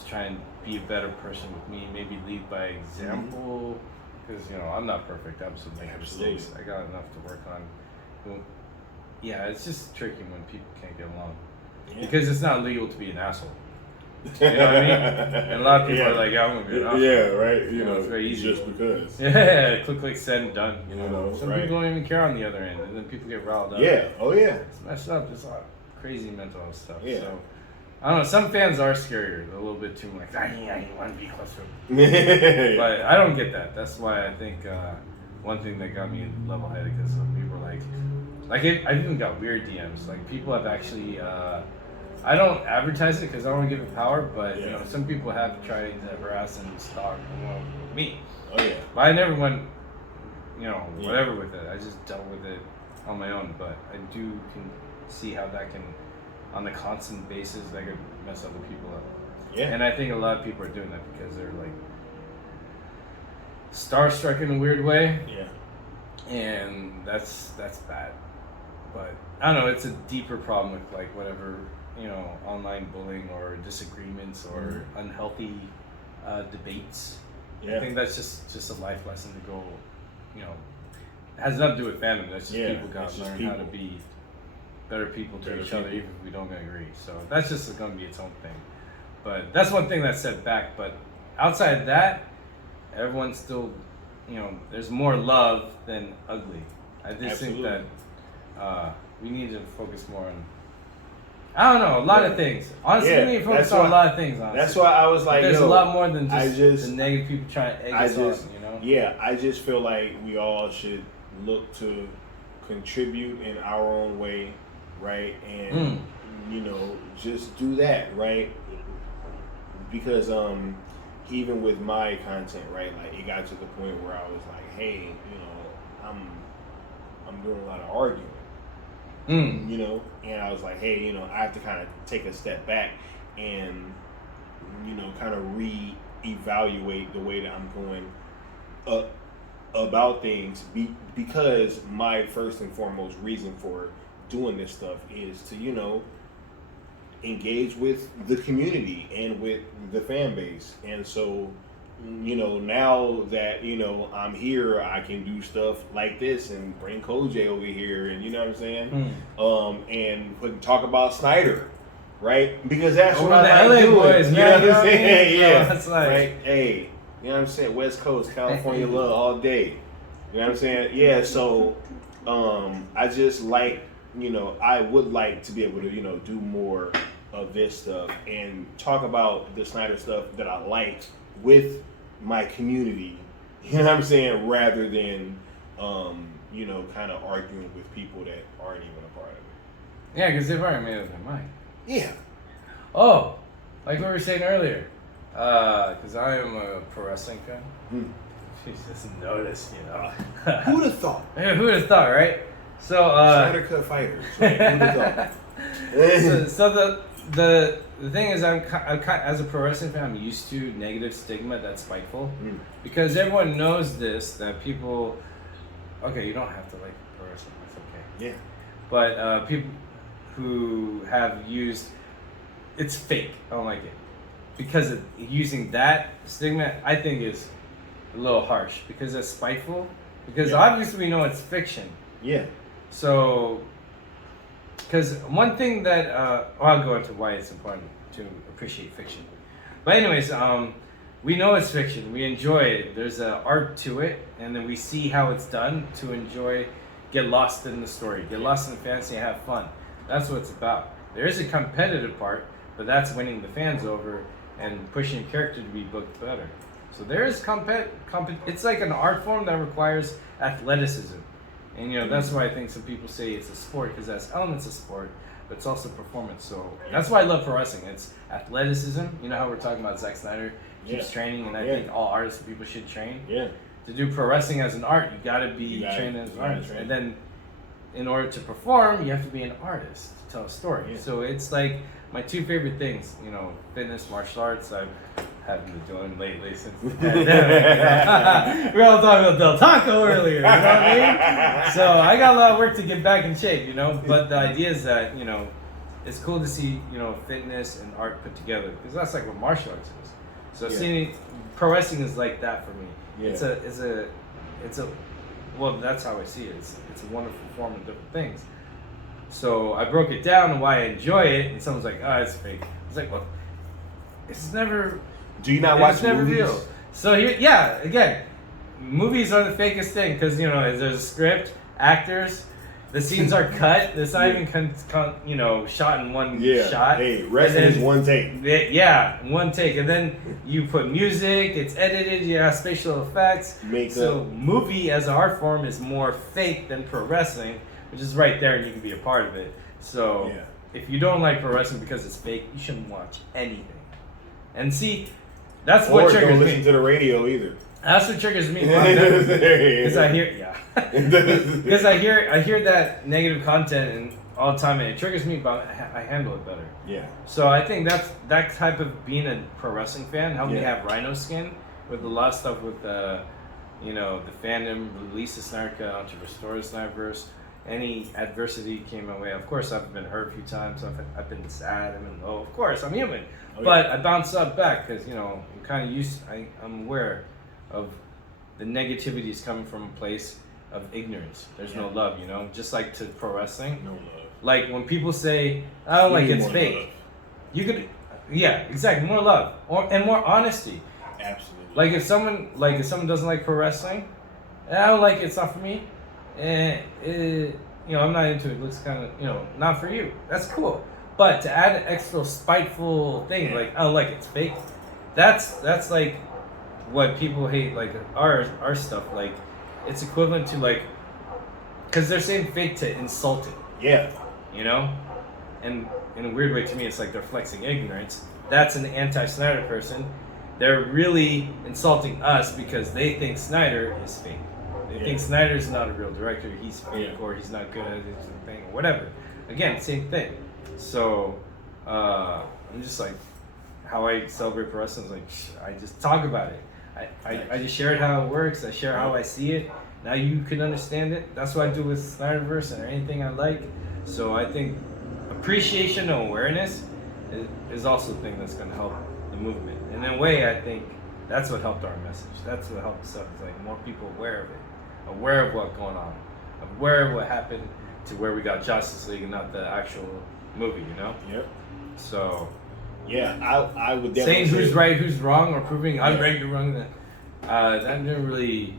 trying to be a better person with me, maybe lead by example. Because, I'm not perfect. I'm still making mistakes. I got enough to work on. Well, yeah, it's just tricky when people can't get along. Yeah. Because it's not legal to be an asshole. You know what I mean? And a lot of people are like, I'm going to be an asshole. Yeah, right. It's very easy. Just because. Yeah, click, send, done. Some right. people don't even care on the other end. And then people get riled up. Yeah, oh yeah. It's messed up. There's a lot of crazy mental health stuff. Yeah. So, I don't know. Some fans are scarier. A little bit too much. I didn't want to be close to him. But I don't get that. That's why I think one thing that got me level-headed, because people were like I even got weird DMs. Like, people have actually, I don't advertise it because I don't want to give it power, but some people have tried to harass and stalk me. Oh yeah. But I never went, whatever with it. I just dealt with it on my own. But I can see how that can, on a constant basis, that could mess other people up. Yeah. And I think a lot of people are doing that because they're like starstruck in a weird way. Yeah. And that's bad. But I don't know, it's a deeper problem with like whatever, online bullying or disagreements or unhealthy debates. Yeah. I think that's just a life lesson to go, it has nothing to do with fandom. That's just people gotta learn how to be better people to each other, even if we don't agree. So that's just going to be its own thing. But that's one thing that's set back. But outside that, everyone's still, there's more love than ugly. I just think that we need to focus more on, I don't know, a lot of things. Honestly, we need to focus on a lot of things, honestly. That's why I was like, there's a lot more than just the negative people trying to egg us on, Yeah, I just feel like we all should look to contribute in our own way, right? And, just do that, right? Because even with my content, right, like it got to the point where I was like, hey, I'm doing a lot of arguing. And I was like, hey, I have to kind of take a step back and, kind of re-evaluate the way that I'm going about things because my first and foremost reason for doing this stuff is to, engage with the community and with the fan base. And so, now that, I'm here, I can do stuff like this and bring Koj over here and you know what I'm saying? And talk about Snyder, right? Because that's what I like doing. Boys, you know what I'm saying? Yeah. That's like, right? Hey, you know what I'm saying? West Coast, California love all day. You know what I'm saying? Yeah, so I just like, I would like to be able to, do more of this stuff and talk about the Snyder stuff that I like with my community, you know what I'm saying, rather than, kind of arguing with people that aren't even a part of it. Yeah, because they've already made up their mind. Yeah. Oh, like we were saying earlier, because I am a pro wrestling fan. She doesn't notice, Who'd have thought? Who'd have thought, right? So, Snyder Cut Fighters. Right? Who'd have thought? so the thing is, I'm as a pro wrestling fan, I'm used to negative stigma that's spiteful, because everyone knows this, that people, okay, you don't have to like pro wrestling, that's okay. Yeah. But people who have used, it's fake. I don't like it because using that stigma, I think is a little harsh because it's spiteful. Because obviously we know it's fiction. Yeah. So, because one thing that I'll go into why it's important to appreciate fiction. But anyways, we know it's fiction. We enjoy it. There's an art to it, and then we see how it's done to enjoy, get lost in the story, get lost in the fantasy, and have fun. That's what it's about. There is a competitive part, but that's winning the fans over and pushing a character to be booked better. So there is it's like an art form that requires athleticism. And, that's why I think some people say it's a sport, because it has elements of sport, but it's also performance. So that's why I love pro wrestling. It's athleticism. You know how we're talking about Zack Snyder keeps training, and I think all artists and people should train. Yeah. To do pro wrestling as an art, you got to be trained as an artist. And then in order to perform, you have to be an artist to tell a story. Yeah. So it's like my two favorite things, fitness, martial arts. I haven't been doing lately since the pandemic. We were all talking about Del Taco earlier, you know what I mean? So I got a lot of work to get back in shape, But the idea is that, it's cool to see, fitness and art put together, because that's like what martial arts is. So seeing pro wrestling is like that for me. Yeah. It's a well, that's how I see it. It's a wonderful form of different things. So I broke it down and why I enjoy it, and someone's like, "Oh, it's fake." It's like, well, it's never. Do you not watch it's never movies? Real. So again, movies are the fakest thing, because there's a script, actors, the scenes are cut. It's not even shot in one shot. Hey, wrestling is one take. One take, and then you put music. It's edited. You have spatial effects. Makeup. So movie as an art form is more fake than pro wrestling, which is right there, and you can be a part of it. So if you don't like pro wrestling because it's fake, you shouldn't watch anything. And see, that's what triggers me. Or don't listen to the radio either. That's what triggers me. Because I hear, because I hear that negative content and all the time, and it triggers me, but I handle it better. Yeah. So I think that type of being a pro wrestling fan helped me have rhino skin with a lot of stuff with the fandom, release the Snyder Cut, to restore the Snyderverse. Any adversity came my way. Of course, I've been hurt a few times. I've been sad. I've been low. Of course, I'm human. But I bounce up back because, I'm kind of I'm aware of the negativity is coming from a place of ignorance. There's no love, just like to pro wrestling. No love. Like when people say, I don't like it's fake. Love. You could, exactly, more love and more honesty. Absolutely. Like if someone doesn't like pro wrestling, I don't like it. It's not for me. I'm not into it. It looks kind of, not for you. That's cool. But to add an extra spiteful thing, like I don't like it, it's fake. That's like what people hate, like our stuff. Like it's equivalent to like, because they're saying fake to insult it. Yeah. And in a weird way to me, it's like they're flexing ignorance. That's an anti-Snyder person. They're really insulting us because they think Snyder is fake. They think Snyder's not a real director. He's fake or he's not good at his thing or whatever. Again, same thing. So I'm just like, how I celebrate pro wrestling is like, I just talk about it. I just share it how it works. I share how I see it. Now you can understand it. That's what I do with Snyderverse and anything I like. So I think appreciation and awareness is also a thing that's going to help the movement. And in a way, I think that's what helped our message. That's what helped us up. It's like more people aware of it, aware of what's going on, aware of what happened to where we got Justice League and not the actual movie, Yep. So. Yeah, I would definitely saying who's right, who's wrong, or proving I'm right, you're wrong. That didn't really.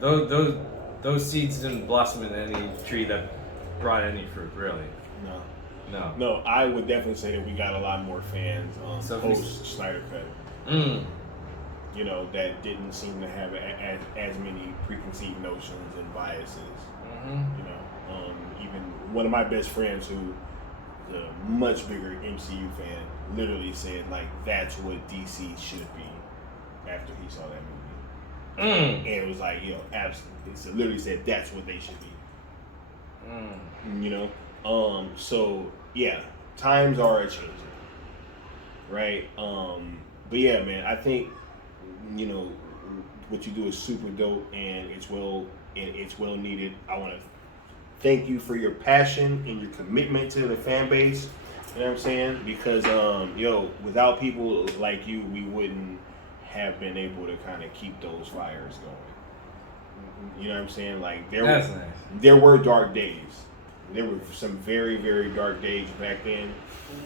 Those seeds didn't blossom in any tree that brought any fruit, really. No. I would definitely say that we got a lot more fans post Snyder Cut. That didn't seem to have as many preconceived notions and biases. Even one of my best friends who. A much bigger MCU fan literally said like that's what DC should be after he saw that movie, and it was like absolutely. So literally said that's what they should be. So yeah, times are a changing, right? But yeah, man, I think what you do is super dope, and it's well needed. I want to thank you for your passion and your commitment to the fan base. You know what I'm saying? Because, without people like you, we wouldn't have been able to kind of keep those fires going. You know what I'm saying? Like, there were dark days. There were some very, very dark days back then.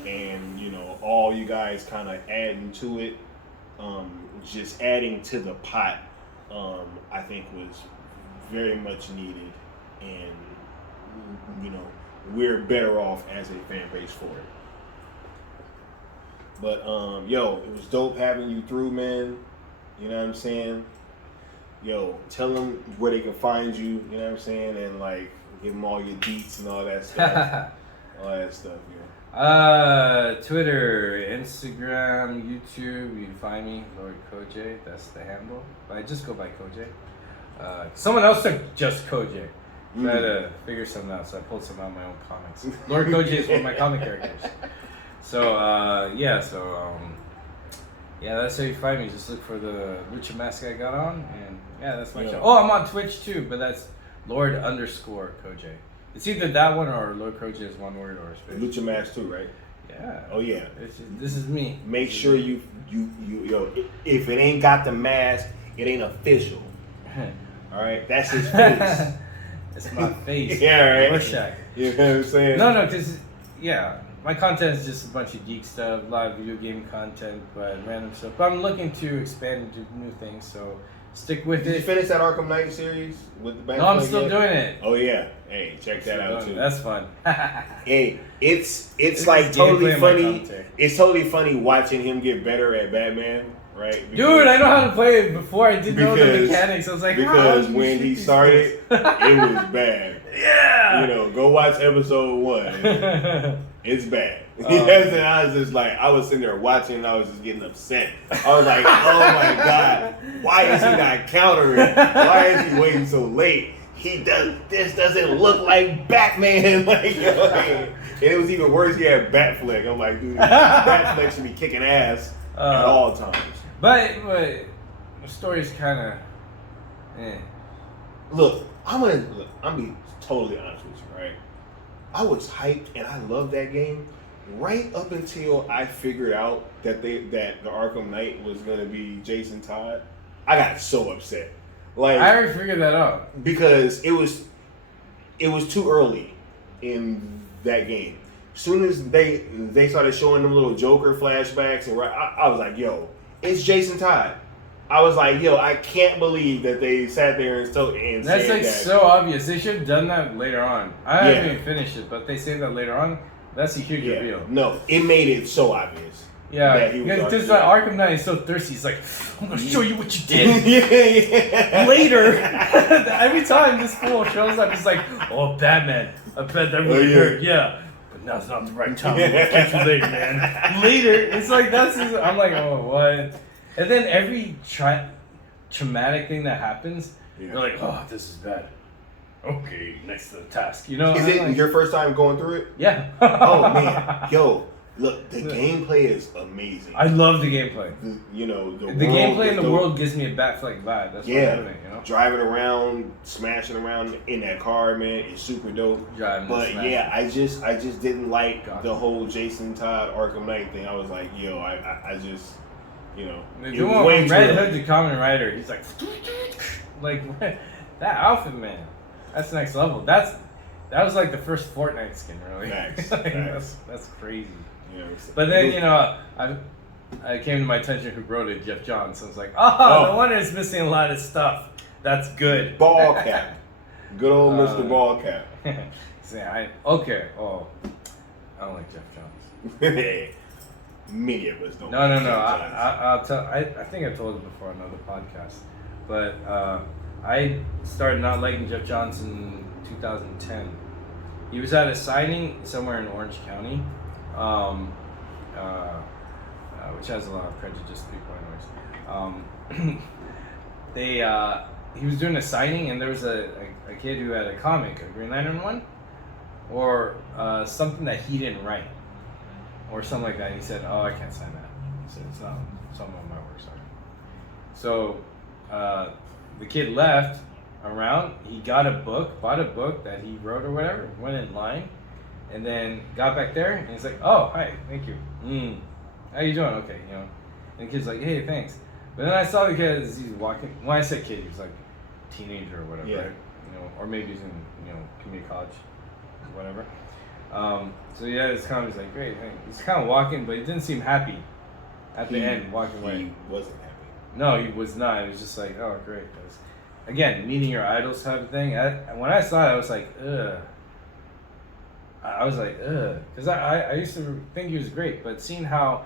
And, all you guys kind of adding to it, just adding to the pot, I think was very much needed. And, we're better off as a fan base for it. But it was dope having you through, man. You know what I'm saying? Yo, tell them where they can find you. You know what I'm saying? And like, give them all your deets and all that stuff. All that stuff, yeah. Twitter, Instagram, YouTube. You can find me, Lord Koj. That's the handle. But I just go by Koj. Someone else took just Koj. So I had to figure something out, so I pulled some out of my own comics. Lord Koj is one of my comic characters. So, yeah, that's how you find me. Just look for the Lucha mask I got on, and yeah, that's my show. Oh, I'm on Twitch too, but that's Lord_Koj. It's either that one or Lord Koj is one word or a space. Lucha mask too, right? Yeah. Oh yeah. This is me. Make sure you if it ain't got the mask, it ain't official. All right, that's his face. It's my face. Yeah, right. Rorschach. You know what I'm saying? No, because my content is just a bunch of geek stuff, a lot of video game content, but random stuff. But I'm looking to expand into new things, so stick with Did it. you finish that Arkham Knight series with the Batman? No, I'm still doing it. Oh yeah. Hey, check that out too. That's fun. Hey, it's like totally funny. It's totally funny watching him get better at Batman, right? Dude, I know how to play it before. I didn't know the mechanics. I was like, because when he started, it was bad. Yeah. You know, go watch episode 1. It's bad. Yes, and I was just like, I was sitting there watching, and I was just getting upset. I was like, oh my god, why is he not countering? Why is he waiting so late? This doesn't look like Batman. Like, you know, and it was even worse. He had Batfleck. I'm like, dude, Batfleck should be kicking ass at all times. But the story's kind of. Look, I'm gonna be totally honest with you, right? I was hyped and I loved that game right up until I figured out that the Arkham Knight was gonna be Jason Todd. I got so upset. Like, I already figured that out because it was too early in that game. As soon as they started showing them little Joker flashbacks, and I was like, yo, it's Jason Todd. I was like, yo, I can't believe that they sat there and that's said like that. so obvious. They should have done that later on. I haven't even finished it, but they say that later on. That's a huge reveal. No, it made it so obvious. Yeah, because Arkham Knight is so thirsty. He's like, I'm gonna show you what you did. Later, every time this fool shows up, he's like, oh, Batman, I bet that really hurt. Yeah, but now's not the right time. I'll catch you later, man. Later, it's like I'm like, oh, what? And then every traumatic thing that happens, you're like, oh, this is bad. Okay, next to the task. You know? Is it your first time going through it? Yeah. Oh man, yo. Look, the gameplay is amazing. I love the gameplay. The gameplay in the world gives me a Batfleck vibe. That's what I'm doing, you know? Driving around, smashing around in that car, man, is super dope. But yeah, I just didn't like the whole Jason Todd Arkham Knight thing. I was like, yo, I just, you know. The one with Red Hood to Kamen Rider, he's like that outfit, man. That's next level. That was like the first Fortnite skin, really. Facts. That's crazy. Yeah, but then, I came to my attention who wrote it, Jeff Johns. So I was like, no wonder it's missing a lot of stuff. That's good. Ball cap. Good old Mr. Ball cap. I don't like Jeff Johns. Many of us don't. No. I'll tell. I think I told it before on another podcast. But I started not liking Jeff Johns in 2010. He was at a signing somewhere in Orange County. Which has a lot of prejudiced people anyways. He was doing a signing and there was a kid who had a comic, a Green Lantern one, or something that he didn't write, or something like that. He said, oh, I can't sign that. He said, it's not some of my work, sorry. So the kid left around, he bought a book that he wrote or whatever, went in line, and then got back there, and he's like, oh, hi, thank you. How you doing? Okay, you know. And the kid's like, hey, thanks. But then I saw the kid as he's walking. When I said kid, he was like teenager or whatever, right? You know, or maybe he's in, community college or whatever. So yeah, it's kind of like, great. He's kind of walking, but he didn't seem happy at the end, walking away. He wasn't happy. No, he was not. It was just like, oh, great. Again, meeting your idols type of thing. When I saw it, I was like, ugh. I was like, ugh. Because I used to think he was great, but seeing how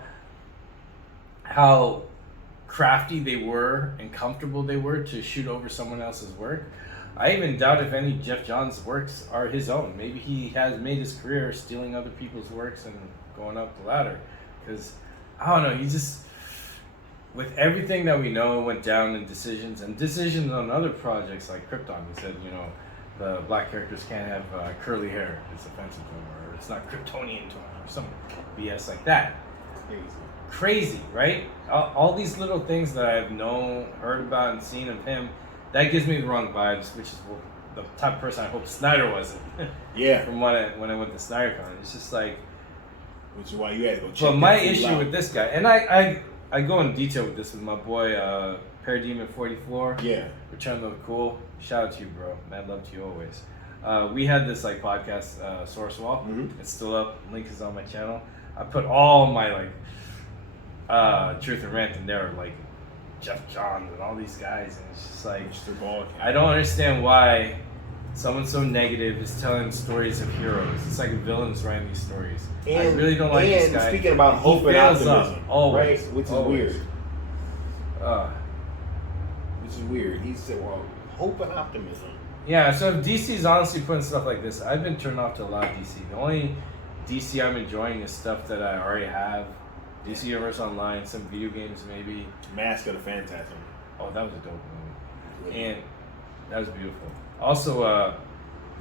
crafty they were and comfortable they were to shoot over someone else's work. I even doubt if any Jeff Johns works are his own. Maybe he has made his career stealing other people's works and going up the ladder. Because, I don't know, he just, with everything that we know went down in decisions on other projects like Krypton, he said, you know, the black characters can't have curly hair. It's offensive to him, or it's not Kryptonian to him, or some BS like that. Crazy, right? All these little things that I've known, heard about, and seen of him, that gives me the wrong vibes, which is the type of person I hope Snyder wasn't. Yeah. From when I went to Snyder Con, it's just like. Which is why you had to go check. But my issue with this guy, and I go in detail with this with my boy Parademon 44. Yeah. Return of the Cool. Shout out to you, bro. Mad love to you always. We had this like podcast, Source Wall. Mm-hmm. It's still up. Link is on my channel. I put all my like truth and rant in there, like Jeff Johns and all these guys, and it's just like I don't understand why someone so negative is telling stories of heroes. It's like villains writing these stories. And, I really don't like this guy. And speaking about hope and optimism, always, right? Which is always. Weird. Which is weird. He said, "Well, hope and optimism." Yeah. So if DC's honestly putting stuff like this, I've been turned off to a lot of DC. The only DC I'm enjoying is stuff that I already have. DC Universe Online, some video games maybe. Mask of the Phantasm. Oh, that was a dope movie. And that was beautiful. Also,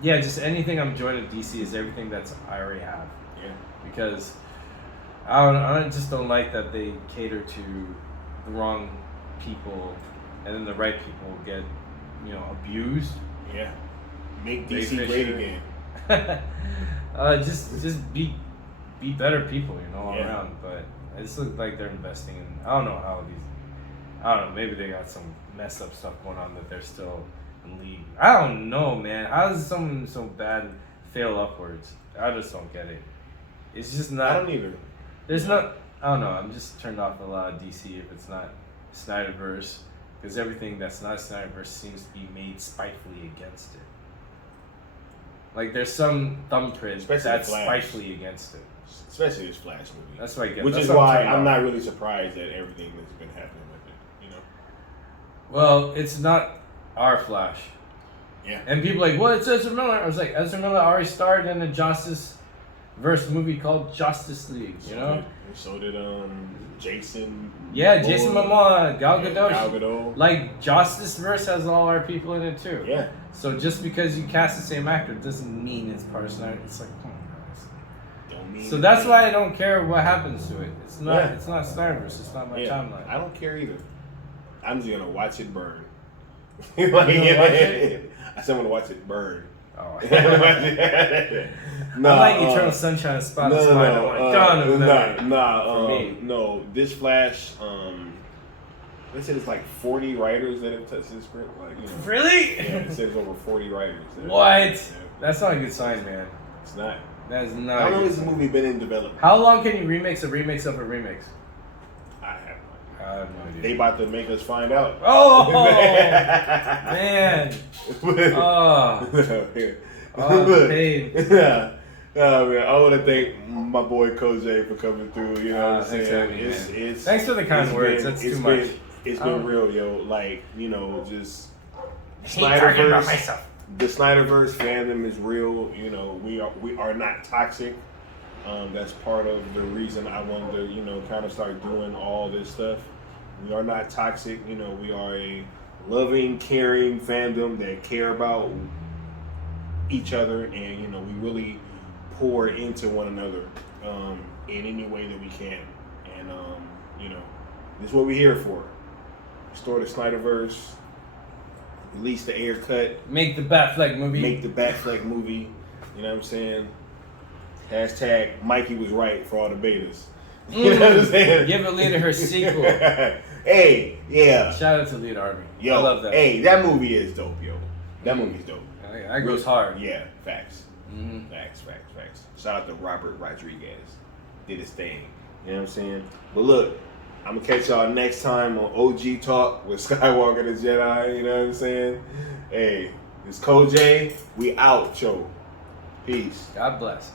yeah, just anything I'm enjoying in DC is everything that's I already have. Yeah. Because I just don't like that they cater to the wrong people and then the right people get, you know, abused. Yeah. Make DC great again. Just be better people, you know, all Yeah. around. But it just looks like they're investing in. I don't know how these. I don't know. Maybe they got some messed up stuff going on that they're still in league. I don't know, man. How does something so bad fail upwards? I just don't get it. It's just not. I don't either. There's not. I don't know. I'm just turned off a lot of DC if it's not Snyderverse, because everything that's not Snyderverse seems to be made spitefully against it. Like there's some thumbprint Especially that's Flash. spitefully against it. Especially this Flash movie. That's what I get. Which That's is what why turned I'm off. not really surprised at everything that's been happening with it. You know. Well, it's not our Flash. Yeah. And people are like, well, it's Ezra Miller. I was like, Ezra Miller already starred in a Justice verse movie called Justice League, you know? So did Jason. Yeah, Jason Momoa, Gal Gadot. Gal Gadot. Like, Justice verse has all our people in it too. Yeah. So just because you cast the same actor doesn't mean it's part of Snyder. It's like, come on, guys. Don't mean. So that's why I don't care what happens to it. It's not. Yeah. It's not Snyderverse. It's not my timeline. I don't care either. I'm just gonna watch it burn. You gonna watch it? I said I'm gonna watch it burn. Oh. No, I like Eternal Sunshine of Spotless Mind. I'm like, no. This Flash, they said it's like 40 writers that have touched this script. Like, you know, really? Yeah, it says over 40 writers. What? That's not a good sign, man. It's not. That is not. How long has the movie been in development? How long can you remix a remix of a remix? I have no idea. They about to make us find out. Oh man! Oh, the pain. Yeah. Oh man, I want to thank my boy Koj for coming through. You know what I'm saying? Thanks for the kind words. That's too much. It's been real, yo. Like, you know, just talking about myself. The Snyderverse fandom is real. You know, we are not toxic. That's part of the reason I wanted to, you know, kind of start doing all this stuff. We are not toxic. You know, we are a loving, caring fandom that care about each other, and you know, we really pour into one another in any way that we can. And you know, this is what we're here for. Restore the Snyderverse. Release the air cut. Make the Batfleck movie. You know what I'm saying? Hashtag Mikey was right for all the betas. You know what I'm saying? Give Alita her sequel. Hey, yeah. Shout out to Lead Army. Yo, I love that. Hey, that movie is dope, yo. That movie's dope. That goes hard. Yeah, facts. Mm-hmm. Facts. Shout out to Robert Rodriguez. Did his thing. You know what I'm saying? But look, I'm going to catch y'all next time on OG Talk with Skiiwalker Tha Jedi. You know what I'm saying? Hey, it's Koj. We out, yo. Peace. God bless.